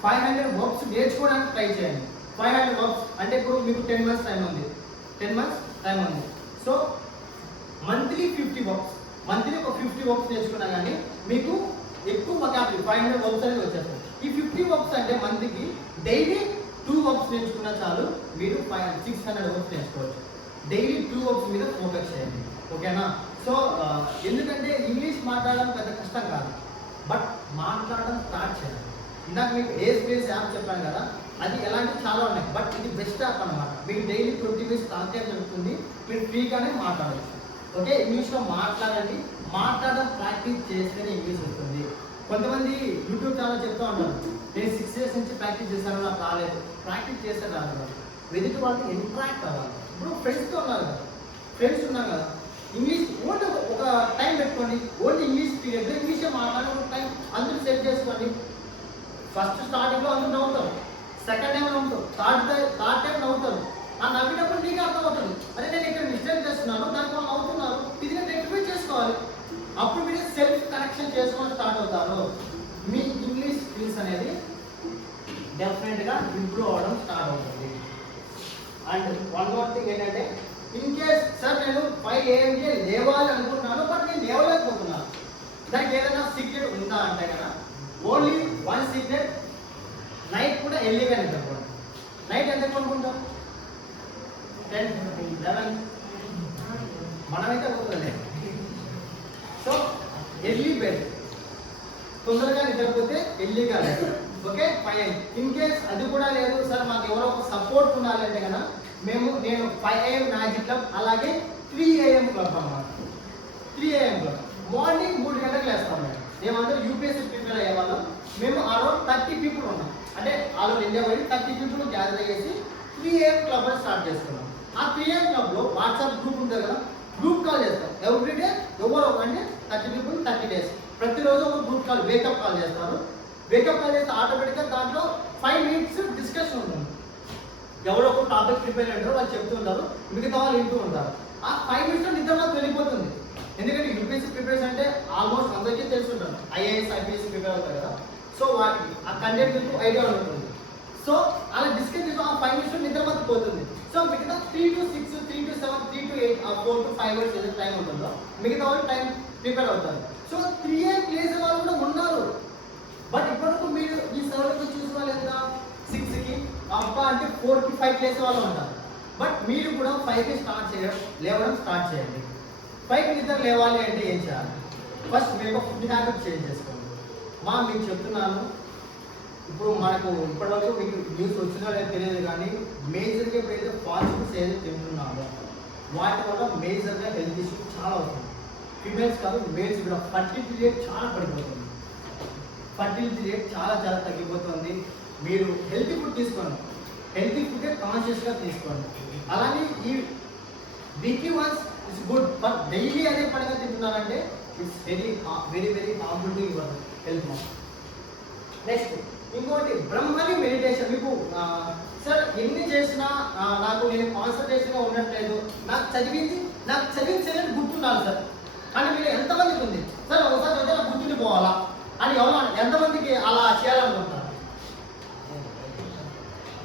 500 వర్క్స్ నేర్చుకోవడానికి ట్రై చేయండి. 500 వర్క్స్ అంటే ఇప్పుడు మీకు 10 months టైం ఉంది. 10 months టైం ఉంది. సో మంత్లీ 50 వర్క్స్, మంత్లీ ఒక 50 వర్క్స్ నేర్చుకున్నా కానీ మీకు ఎక్కువ వొకాబులరీ 500 వర్క్స్ అనేది వచ్చేస్తుంది. ఈ 50 వర్క్స్ అంటే మంత్కి డైలీ 2 వర్క్స్ నేర్చుకున్నా చాలు, మీరు 600 వర్క్స్ నేర్చుకోవచ్చు. డైలీ 2 వర్క్స్ మీద ఫోకస్ చేయండి. ఓకేనా? సో ఎందుకంటే ఇంగ్లీష్ మాట్లాడడం పెద్ద కష్టం కాదు, బట్ మాట్లాడడం స్టార్ట్ చేయాలి. ఇందాక మీకు స్పేస్ యాప్ చెప్పాను కదా, అది ఎలాంటివి చాలా ఉన్నాయి. బట్ ఇది బెస్ట్ యాప్ అనమాట. మీకు డైలీ 20 minutes కాన్సెప్ట్ జరుగుతుంది, మీరు ఫ్రీగానే మాట్లాడవచ్చు. ఓకే, ఇంగ్లీష్లో మాట్లాడండి. మాట్లాడడం ప్రాక్టీస్ చేస్తేనే ఇంగ్లీష్ వస్తుంది. కొంతమంది యూట్యూబ్ ఛానల్ చెప్తూ ఉంటారు, నేను 6 years నుంచి ప్రాక్టీస్ చేశాను, నాకు రాలేదు. ప్రాక్టీస్ చేస్తే రాదు. ఎదుటి వాళ్ళకి ఇంట్రాక్ట్ అవ్వాలి. ఇప్పుడు ఫ్రెండ్స్తో ఉన్నారు కదా, ఫ్రెండ్స్ ఉన్నాం కదా, ఇంగ్లీష్ ఓన్లీ ఒక టైం పెట్టుకోండి. ఓన్లీ ఇంగ్లీష్ పీరియడ్లో ఇంగ్లీషే మాట్లాడే ఒక టైం అందరూ సెట్ చేసుకోండి. ఫస్ట్ స్టార్టింగ్లో అందరూ నవ్వుతారు, సెకండ్ టైం నవ్వుతారు, థర్డ్ టైం నవ్వుతారు. ఆ నవ్వినప్పుడు నీకు అర్థమవుతుంది, అరే నేను ఇక్కడ మిస్టేక్ చేస్తున్నాను, దానికి వాళ్ళు నవ్వుతున్నారు, ఇది నేను రెక్టిఫై చేసుకోవాలి. అప్పుడు మీరు సెల్ఫ్ కరెక్షన్ చేసుకొని స్టార్ట్ అవుతారు. మీ ఇంగ్లీష్ స్కిల్స్ అనేది డెఫినెట్గా ఇంప్రూవ్ అవ్వడం స్టార్ట్ అవుతుంది. అండ్ 1 more thing ఏంటంటే, ఇన్ కేస్ సార్ నేను 5 AM లేవాలి అనుకుంటున్నాను, బట్ నేను లేవలేకపోతున్నాను, దానికి ఏదైనా సీక్రెట్ ఉందా అంటే కదా, ఓన్లీ 1 సీక్రెట్. నైట్ కూడా ఎర్లీగా నిద్రపోండి. నైట్ ఎంత పడుకుంటాం? 10, 11 మనమైతే పోతుంది. సో ఎర్లీ బెడ్, తొందరగా నిద్రపోతే ఎర్లీగా లేదు. Okay 5 AM. ఇన్ కేస్ అది కూడా లేదు సార్ మాకు ఎవరో ఒక సపోర్ట్ ఉండాలంటే కనుక నేను 5 AM మ్యాజిక్ క్లబ్ అలాగే 3 AM క్లబ్ అన్నమాట. 3 AM క్లబ్ మార్నింగ్ 3 గంటలకు లేస్తాం మేము. ఏమంటారు యూపీఎస్సీ ప్రిపేర్ అయ్యే వాళ్ళం. మేము అరౌండ్ 30 పీపుల్ ఉన్నాం. అంటే all over India wide 30 people gather చేసి 3 AM క్లబ్ అని స్టార్ట్ చేసుకున్నాం. ఆ 3 AM క్లబ్లో వాట్సాప్ గ్రూప్ ఉంటుంది కదా, గ్రూప్ కాల్ చేస్తాం. ఎవ్రీడే ఎవరో అంటే 30 పీపుల్ 30 డేస్ ప్రతిరోజు ఒక గ్రూప్ కాల్ వేకప్ కాల్ చేస్తారు. వేకప్ కాల్ చేస్తే ఆటోమేటిక్గా దాంట్లో 5 minutes డిస్కషన్ ఉంటుంది. ఎవరో ఒక టాపిక్ ప్రిపేర్ అయ్యారో వాళ్ళు చెప్తుంటారు, మిగతా వాళ్ళు వింటూ ఉంటారు. ఆ 5 minutes నిద్ర మాకు వెళ్ళిపోతుంది. ఎందుకంటే యూపీఎస్సీ ప్రిపేర్స్ అంటే ఆల్మోస్ట్ అందరికీ తెలుసుంటారు, ఐఏఎస్ ఐపీఎస్ ప్రిపేర్ అవుతారు కదా. సో వాటికి ఆ కంటెంట్ మీకు ఐడియా ఉంటుంది. సో అలా డిస్కస్ చేసి ఆ 5 minutes నిద్ర మాకు పోతుంది. సో మిగతా 3 to 6, 3 to 7, 3 to 8, 4 to 5 hours ఏదైతే టైం ఉంటుందో మిగతా వాళ్ళు టైం ప్రిపేర్ అవుతారు. సో 3 AM ప్లేస్ వాళ్ళు కూడా ఉన్నారు. బట్ ఇప్పటివరకు మీరు ఈ సర్వర్కి చూసిన వాళ్ళు ఎంత 6కి అబ్బా అంటే 4కి 5 ప్లేస్ వాళ్ళు ఉంటారు. బట్ మీరు కూడా 5కి స్టార్ట్ లేవడం స్టార్ట్ చేయండి. 5కి నిద్ర లేవాలి అంటే ఏం చేయాలి? ఫస్ట్ మేము ఫుడ్ హ్యాబిట్ చేంజ్ చేసుకోండి. మీకు చెప్తున్నాను, ఇప్పుడు మనకు ఇప్పటివరకు మీకు న్యూస్ వచ్చినా లేదో తెలియదు కానీ మేజర్గా ఎప్పుడైతే ఫాస్ట్ ఫుడ్స్ ఏదైతే తింటున్నామో వాటి వల్ల మేజర్గా హెల్త్ ఇష్యూ చాలా అవుతుంది. ఫిమేల్స్ కాదు మేల్స్ కూడా ఫర్టిలిటీ రేట్ చాలా పడిపోతుంది. ఫర్టిలిటీ రేట్ చాలా తగ్గిపోతుంది. మీరు హెల్తీ ఫుడ్ తీసుకోండి, హెల్తీ ఫుడ్డే కాన్షియస్గా తీసుకోండి. అలానే ఈ weekly once it's good, but daily అదే పనిగా తింటున్నారంటే it's very very harmful to your health. Next ఇంకోటి బ్రహ్మని మెడిటేషన్. మీకు సార్ ఎన్ని చేసినా నేను కాన్సన్ట్రేషన్గా ఉండట్లేదు, నాకు చదివించేది గుర్తుండాలి సార్ కానీ మీరు ఎంతమందికి ఉంది సార్ ఒకసారి చదివితే నాకు గుర్తుండిపోవాలా అని ఎంతమందికి అలా చేయాలనుకుంటున్నారు?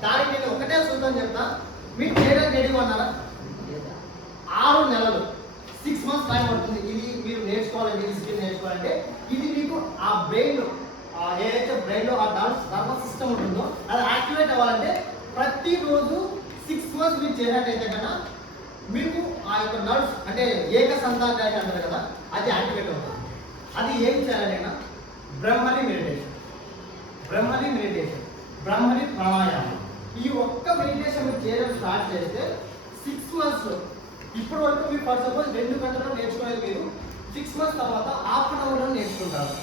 దానికి నేను ఒకటే సూత్రం చెప్తా, మీరు చేయడానికి రెడీగా ఉన్నారా? 6 నెలలు 6 months టైం పడుతుంది. ఇది మీరు నేర్చుకోవాలంటే ఈ స్కిల్ నేర్చుకోవాలంటే ఇది మీకు ఆ బ్రెయిన్ ఏదైతే బ్రెయిన్లో ఆ నర్వస్ సిస్టమ్ ఉంటుందో అది యాక్టివేట్ అవ్వాలంటే ప్రతిరోజు 6 months మీరు చేసినట్టయితే కన్నా మీకు ఆ యొక్క నర్వ్స్ అంటే ఏకసంతాగ్రాహి అంటారు కదా అది యాక్టివేట్ అవుతుంది. అది ఏం చేయాలైనా బ్రహ్మని మెడిటేషన్, బ్రహ్మని ప్రాణాయామం, ఈ ఒక్క మెడిటేషన్ మీరు చేయడం స్టార్ట్ చేస్తే 6 monthsలో ఇప్పటి వరకు మీరు ఫర్ సపోజ్ 2 గంటలు నేర్చుకునేది మీరు 6 months తర్వాత ½ an hour నేర్చుకుంటారు.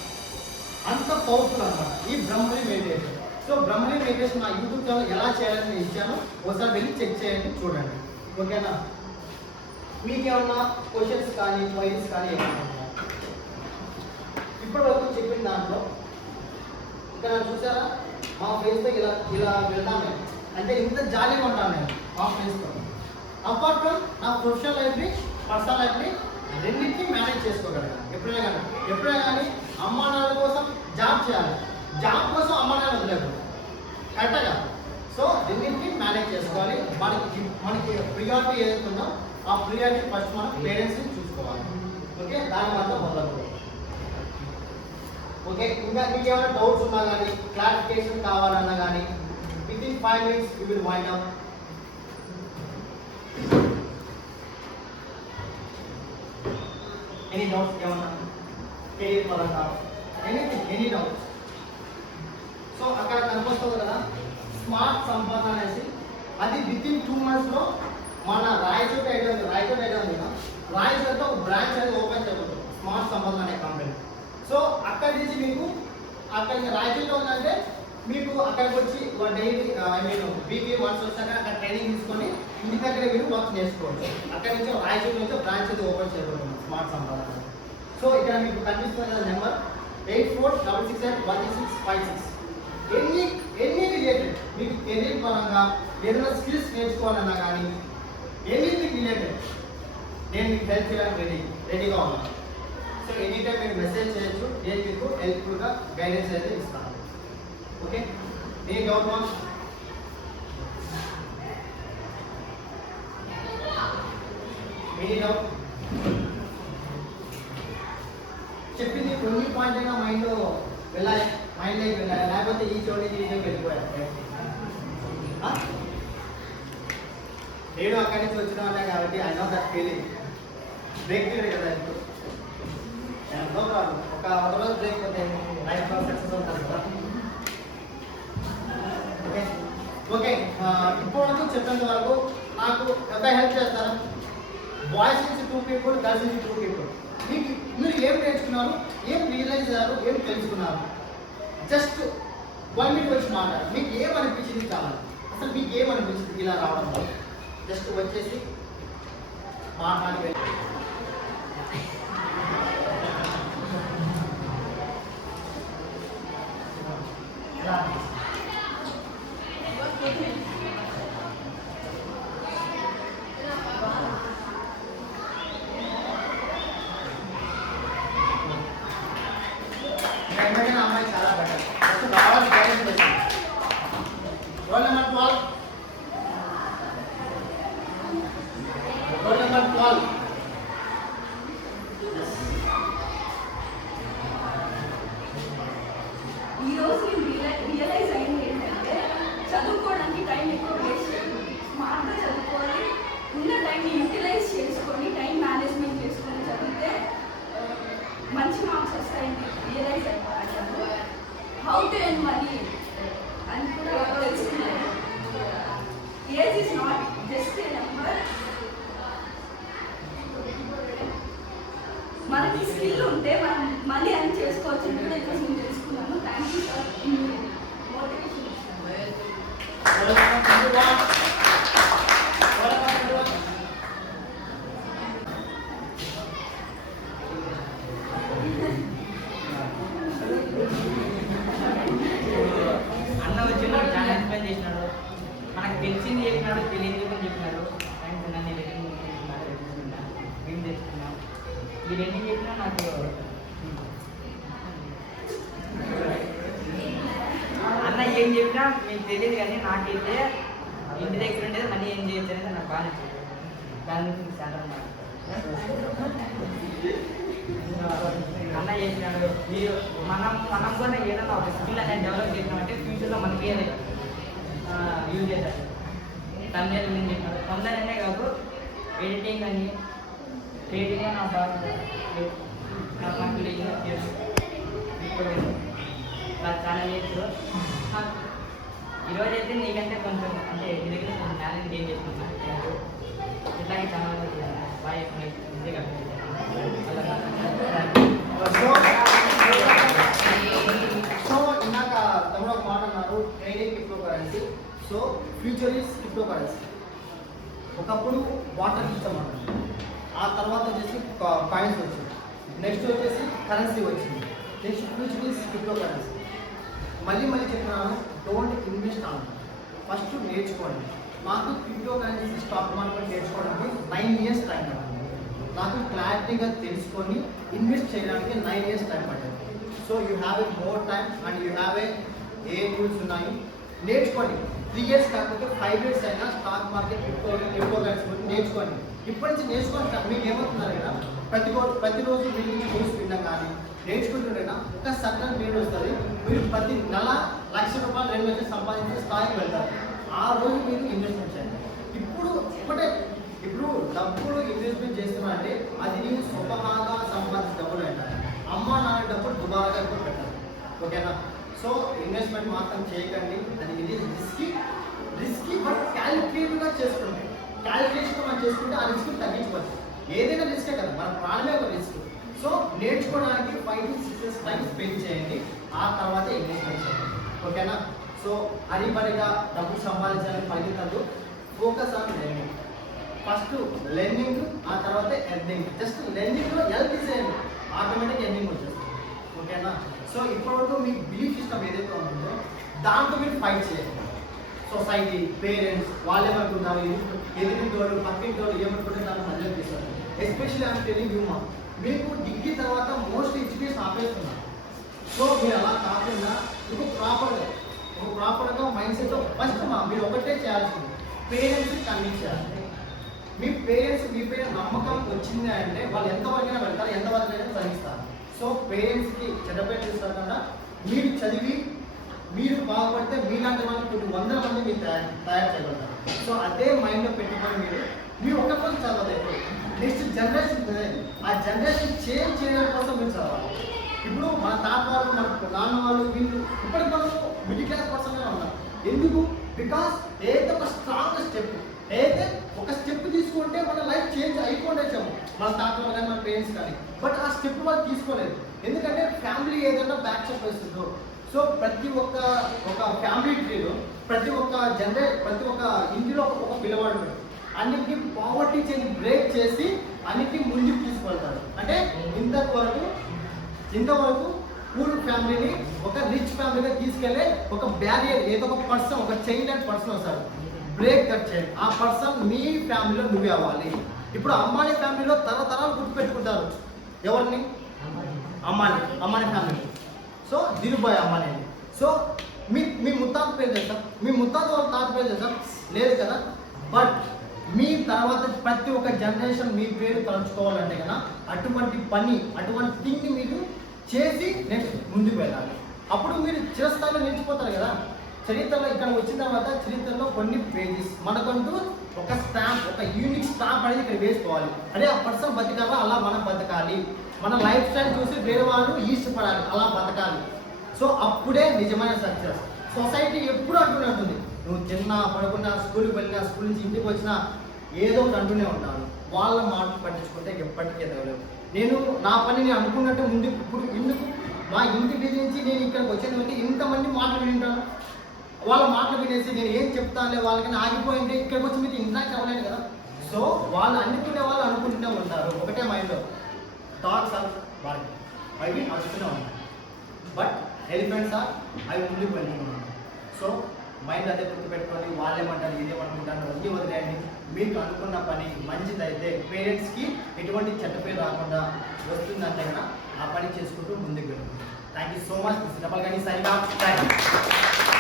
అంత పవర్ఫుల్ అన్నమాట ఈ బ్రహ్మని మెడిటేషన్. సో బ్రహ్మని మెడిటేషన్ నా యూట్యూబ్ ఛానల్ ఎలా చేయాలని నేను ఇచ్చాను, ఒకసారి వెళ్ళి చెక్ చేయండి, చూడండి. ఓకేనా? మీకు ఏమన్నా క్వశ్చన్స్ కానీ క్వైరీస్ కానీ ఏమన్నా ఇప్పటి వరకు చెప్పిన దాంట్లో ఇక్కడ చూసారా మా ఫేస్తో ఇలా వెళ్తాను అంటే ఇంత జాలీగా ఉంటాను నేను మా ఫేస్తో. అపార్ట్ ఫ్రమ్ నా ప్రొఫెషనల్ లైఫ్ని పర్సనల్ లైఫ్ని రెండింటినీ మేనేజ్ చేసుకోగలిగాను. ఎప్పుడైనా కానీ అమ్మా నాన్నల కోసం జాబ్ చేయాలి, జాబ్ కోసం అమ్మా నాన్న వదిలేదు కరెక్ట్గా. సో రెండింటినీ మేనేజ్ చేసుకోవాలి. మనకి ప్రియారిటీ ఏదైతే ఉందో ఆ ప్రియారిటీ ఫస్ట్ మనం పేరెంట్స్ని చూసుకోవాలి. ఓకే, దాని వల్ల మొదలు. ఓకే, ఇంకా మీకు ఏమైనా డౌట్స్ ఉన్నా కానీ క్లారిఫికేషన్ కావాలన్నా కానీ within 5 minutes you will wind up. Any doubts? ఏమన్నా కెరీర్ పరంగా ఎనీ డౌట్స్? సో అక్కడ కనిపిస్తుంది కదా స్మార్ట్ సంపాదన అనేసి, అది within 2 monthsలో మన రాయచోటి ఐడియా ఉంది కదా, రాయచోటిలో ఒక బ్రాంచ్ అనేది ఓపెన్ చేయబోతుంది స్మార్ట్ సంపాదన అనే కంపెనీ. సో అక్కడి నుంచి మీకు అక్కడికి రాయచోటిలో ఉందంటే మీకు అక్కడికి వచ్చి డైలీ వీక్లీ వన్స్ వచ్చాక అక్కడ ట్రైనింగ్ తీసుకొని ఇంటి దగ్గర మీరు వర్క్ చేసుకోవచ్చు. అక్కడి నుంచి రాయచోటి నుంచి బ్రాంచ్ అయితే ఓపెన్ చేయబోతుంది స్మార్ట్ సంపాదన. సో ఇక్కడ మీకు కనిపిస్తున్న నెంబర్ 8466816656. ఎనీ రిలేటెడ్ మీకు కెరీర్ పరంగా ఏదైనా స్కిల్స్ నేర్చుకోవాలన్నా కానీ ఎనీథింగ్ రిలేటెడ్ నేను మీకు హెల్ప్ చేయడానికి రెడీగా ఉన్నాను. సో ఎనీ టైం మీరు మెసేజ్ చేయొచ్చు, నేను మీకు హెల్ప్ఫుల్గా గైడెన్స్ అయితే ఇస్తాను. Okay, any doubt one? Any doubt? చెప్పింది కొన్ని పాయింట్ అయినా మైండ్లో వెళ్ళాలి, లేకపోతే ఈ చోటు వెళ్ళిపోయారు. నేను అక్కడి నుంచి వచ్చిన వాళ్ళే కాబట్టి I know that feeling. Break period కదా ఇప్పుడు, నో ప్రాబ్లం. ఒక రోజు బ్రేక్ పోతే లైఫ్లో సక్సెస్ ఉంటుంది కదా. ఓకే, ఇప్పుడు వరకు చెప్పేంత వరకు నాకు ఎంత హెల్ప్ చేస్తారా? బాయ్స్ నుంచి 2 people, గర్ల్స్ నుంచి 2 people. మీకు మీరు ఏం నేర్చుకున్నారు, ఏం రియలైజ్ అయ్యారు, ఏం తెలుసుకున్నారు? జస్ట్ 1 minute వచ్చి మాట్లాడారు. మీకు ఏమనిపించింది కావాలి, అసలు మీకు ఏమనిపించింది ఇలా రావడం? జస్ట్ వచ్చేసి మాట్లాడి అమ్మాయి చాలా బెటర్. ఫస్ట్ రావాలి గైడెన్స్ వచ్చింది. Roll number 12. Roll number 12. ఈరోజు నేను రియలైజ్ అయింది ఏంటంటే చదువుకోవడానికి టైం ఎక్కువ వేస్ట్ చేయకూడదు. స్మార్ట్గా చదువుకోవాలి, ఉన్న టైంని యూటిలైజ్ చేసుకొని టైం మేనేజ్మెంట్ చేసుకొని చదివితే మంచి మార్క్స్ వస్తాయని రియలైజ్ అయ్యాను. హౌ టు ఎర్న్ మనీ అని కూడా తెలుసుకున్నాను. Age is not just a number. మనకి స్కిల్ ఉంటే మనం మనీ ఎర్న్ చేసుకోవచ్చు అని కూడా ఈరోజు నేను తెలుసుకున్నాను. థ్యాంక్ యూ సార్, మోటివేషన్ అన్న వచ్చి మనకు చాలా ఎక్స్ప్లెయిన్ చేసినాడు. మనకు తెలిసింది చెప్పినాడు, తెలియదు అని చెప్పినాడు. అండ్ నన్ను ఏం తెచ్చుకున్నాం, మీరు ఎన్ని చెప్పినా నాకు అన్న ఏం చెప్పినా మీకు తెలియదు, కానీ నాకైతే ఇంటి దగ్గర ఉండేది మనీ ఏం చేయొచ్చు అనేది నాకు బాగా నచ్చింది. దాని గురించి మీకు చాలా అన్న చేసినాడు. మీరు మనం కూడా ఏదైనా ఒక స్కిల్ అనేది డెవలప్ చేసినామంటే ఫ్యూచర్లో మనకి యూజ్ చేస్తారు. దాని మీద నేను చెప్పినాడు. కొందరనే కాదు, ఎడిటింగ్ అని క్రియేటింగ్ నా బాగా నాకు ఇప్పుడు నాకు చాలా చేయొచ్చు. ఈరోజు అయితే నీకంటే కొంచెం అంటే నీ దగ్గర కొంచెం టాలెంట్ గెయిన్ చేసుకున్నాను. ఇట్లాగే చాలా బాగా ఇంతే కాబట్టి సో ఇందాక తమ్ముడు ఒక మాట అన్నారు, trading crypto currency. So future is crypto currency. ఒకప్పుడు వాటర్ సిస్టమ్ అన్నారు, ఆ తర్వాత వచ్చేసి కాయిన్స్ వచ్చింది, నెక్స్ట్ వచ్చేసి కరెన్సీ వచ్చింది, next future is crypto currency. మళ్ళీ చెప్తున్నాను, డోంట్ ఇన్వెస్ట్ ఆన్, ఫస్ట్ నేర్చుకోండి. నాకు క్రిప్టో కరెన్సీ స్టాక్ మార్కెట్ నేర్చుకోవడానికి 9 years టైం పడుతుంది. నాకు క్లారిటీగా తెలుసుకొని ఇన్వెస్ట్ చేయడానికి 9 years టైం పట్టింది. So you have a more time and you have a tools ఉన్నాయి, నేర్చుకోండి. 3 years కాకపోతే 5 years అయినా స్టాక్ మార్కెట్ క్రిప్టో కరెన్సీ గురించి నేర్చుకోండి. ఇప్పటి నుంచి నేర్చుకోండి. మీకు ఏమవుతున్నారు కదా, ప్రతిరోజు మీరు న్యూస్ వినడం కానీ నేర్చుకుంటుండేనా ఒక సర్టన్ రేట్ వస్తుంది. మీరు ప్రతి నెల ₹1,00,000 2,00,000 సంపాదించే స్థాయికి వెళ్తారు. ఆ రోజు మీరు ఇన్వెస్ట్మెంట్ చేయండి. ఇప్పుడు డబ్బులు ఇన్వెస్ట్మెంట్ చేస్తున్నా అంటే అది నేను స్వతహాగా సంపాదించిన డబ్బులు అంటారు. అమ్మ నాన్న డబ్బులు దుబారాగా ఎక్కువ పెట్టారు. ఓకేనా? సో ఇన్వెస్ట్మెంట్ మాత్రం చేయకండి. అది ఇది రిస్కీ బట్ క్యాలిక్యులేట్గా చేసుకోండి. క్యాలిక్యులేషన్ మనం చేసుకుంటే ఆ రిస్క్ తగ్గించుకోవచ్చు. ఏదైనా రిస్కే కదా, మన ప్రాణమే ఒక రిస్క్. సో నేర్చుకోవడానికి 5 to 6 years టైం స్పెండ్ చేయండి, ఆ తర్వాత ఇన్వెస్ట్మెంట్ చేయండి. ఓకేనా? సో హరిబరిగా డబ్బులు సంపాదించాలని పరిగెత్తద్దు. Focus on learning. First learning, ఆ తర్వాత ఎర్నింగ్. జస్ట్ లెర్నింగ్లో హెల్ప్ చేయండి, ఆటోమేటిక్ ఎర్నింగ్ వచ్చేస్తుంది. ఓకేనా? సో ఇప్పటివరకు మీ బిలీఫ్ సిస్టమ్ ఏదైతే ఉంటుందో దాంతో మీరు ఫైట్ చేయండి. సొసైటీ, పేరెంట్స్ వాళ్ళు ఏమనుకుంటారు, ఎదురింటోళ్ళు పక్కింటోళ్ళు ఏమనుకుంటే దాన్ని మధ్యలో తీసుకోండి. ఎస్పెషల్లీ ఐఎమ్ టెలింగ్ యూ, మీకు డిగ్రీ తర్వాత మోస్ట్ ఎడ్యుకేషన్ ఆపేస్తున్నారు. సో మీరు అలా కాకుండా ఒక ప్రాపర్గా మైండ్ సెట్ ఫస్ట్ మీరు ఒకటే చేయాల్సింది, పేరెంట్స్ని కన్విన్స్ చేయాలి. మీ పేరెంట్స్ నమ్మకం వచ్చింది అంటే వాళ్ళు ఎంతవరకైనా వెళ్తారు, ఎంతవరకైనా చదివిస్తారు. సో పేరెంట్స్కి చెడ్డపేట తీసుకోకుండా మీరు చదివి మీరు బాగుపడితే మీలాంటి వాళ్ళు కొన్ని 100 మంది మీరు తయారు చేయగలుగుతారు. సో అదే మైండ్లో పెట్టుకొని మీరు ఒక రోజు చదవలేదు, నెక్స్ట్ జనరేషన్ ఆ జనరేషన్ చేంజ్ చేయడం కోసం మీరు చదవాలి. ఇప్పుడు మన తాత వాళ్ళు, మన నాన్న వాళ్ళు, వీళ్ళు ఇప్పటికి మనం మిడిల్ క్లాస్ పర్సన్గా ఉన్నారు. ఎందుకు? బికాస్ ఏదైతే ఒక స్ట్రాంగ్ స్టెప్, ఏదైతే ఒక స్టెప్ తీసుకుంటే మన లైఫ్ చేంజ్ అయిపోండొచ్చాము, మన తాతలు కానీ మన పేరెంట్స్ కానీ. బట్ ఆ స్టెప్ వాళ్ళు తీసుకోలేదు. ఎందుకంటే ఫ్యామిలీ ఏదైనా బ్యాక్ స్టెప్ వేస్తుందో. సో ప్రతి ఒక్క ఫ్యామిలీ ట్రీలో ప్రతి ఒక్క ఇంటిలో ఒక పిల్లవాడు ఉంటాడు. అన్నిటికీ పావర్టీ చేంజ్ బ్రేక్ చేసి అన్నిటికీ ముందుకు తీసుకెళ్తాడు. అంటే ఇంతవరకు పూర్ ఫ్యామిలీని ఒక రిచ్ ఫ్యామిలీగా తీసుకెళ్లే ఒక బ్యారియర్, ఏదో ఒక పర్సన్, ఒక చైల్డ్ అండ్ పర్సన్ వస్తాడు. Break that child. ఆ పర్సన్ మీ ఫ్యామిలీలో నువ్వే అవ్వాలి. ఇప్పుడు అమ్మాని ఫ్యామిలీలో తరతరాలు గుర్తుపెట్టుకుంటారు. ఎవరిని? అమ్మాని ఫ్యామిలీ. సో దిరుబాయ్ అమ్మాని. సో మీ ముత్తాత పేరు చేస్తాం, మీ ముత్తాత వాళ్ళ తాత పేరు చేస్తాం లేదు కదా. బట్ మీ తర్వాత ప్రతి ఒక్క జనరేషన్ మీ పేరు తలుచుకోవాలంటే కదా అటువంటి పని, అటువంటి థింగ్ని మీరు చేసి నెక్స్ట్ ముందుకు వెళ్ళాలి. అప్పుడు మీరు చిరస్థాయిలో నిలిచిపోతారు కదా. చరిత్రలో ఇక్కడ వచ్చిన తర్వాత చరిత్రలో కొన్ని పేజెస్ మనకంటూ ఒక స్టాంప్, ఒక యూనిక్ స్టాంప్ అనేది ఇక్కడ వేసుకోవాలి. అదే ఆ పర్సన్ బతకాలా, అలా మనం బతకాలి. మన లైఫ్ స్టైల్ చూసి వేరే వాళ్ళు ఇష్టపడాలి, అలా బతకాలి. సో అప్పుడే నిజమైన సక్సెస్. సొసైటీ ఎప్పుడు అంటూనే ఉంటుంది, నువ్వు తిన్నా పడుకున్నా స్కూల్కి వెళ్ళినా, స్కూల్ నుంచి ఇంటికి వచ్చినా ఏదో ఒకటి అంటూనే ఉంటాను. వాళ్ళ మాటలు పట్టించుకుంటే ఎప్పటికీ ఎదగలేవు. నేను నా పని నేను అనుకున్నట్టు ముందుకు ఇప్పుడు ఎందుకు మా ఇంటి నుంచి నేను ఇక్కడికి వచ్చేది ఇంతమంది మాటలు వింటాను. వాళ్ళ మాటలు వినేసి నేను ఏం చెప్తానులే వాళ్ళకి ఆగిపోయింటే ఇక్కడికి వచ్చి మీకు ఇంట్రాక్ట్ అవ్వలేదు కదా. సో వాళ్ళు అనుకునే వాళ్ళు అనుకుంటూనే ఉంటారు. ఒకటే మైండ్లో థాట్స్ ఆర్ వాళ్ళు అవి నడుస్తూనే ఉంటాయి. బట్ ఎలిఫెంట్స్ ఆర్ అవి ముందుకు వెళ్తున్నాను. సో మైండ్ అదే గుర్తుపెట్టుకొని వాళ్ళేమంటారు ఇదేమనుకుంటారు అన్నీ వదిలేయండి. మీకు అనుకున్న పని మంచిదైతే పేరెంట్స్కి ఎటువంటి చెడ్డ పేరు రాకుండా వస్తుందంటే కదా ఆ పని చేసుకుంటూ ముందుకు వెళ్తుంది. Thank you so much. Double కానీ సరిగా థ్యాంక్ యూ.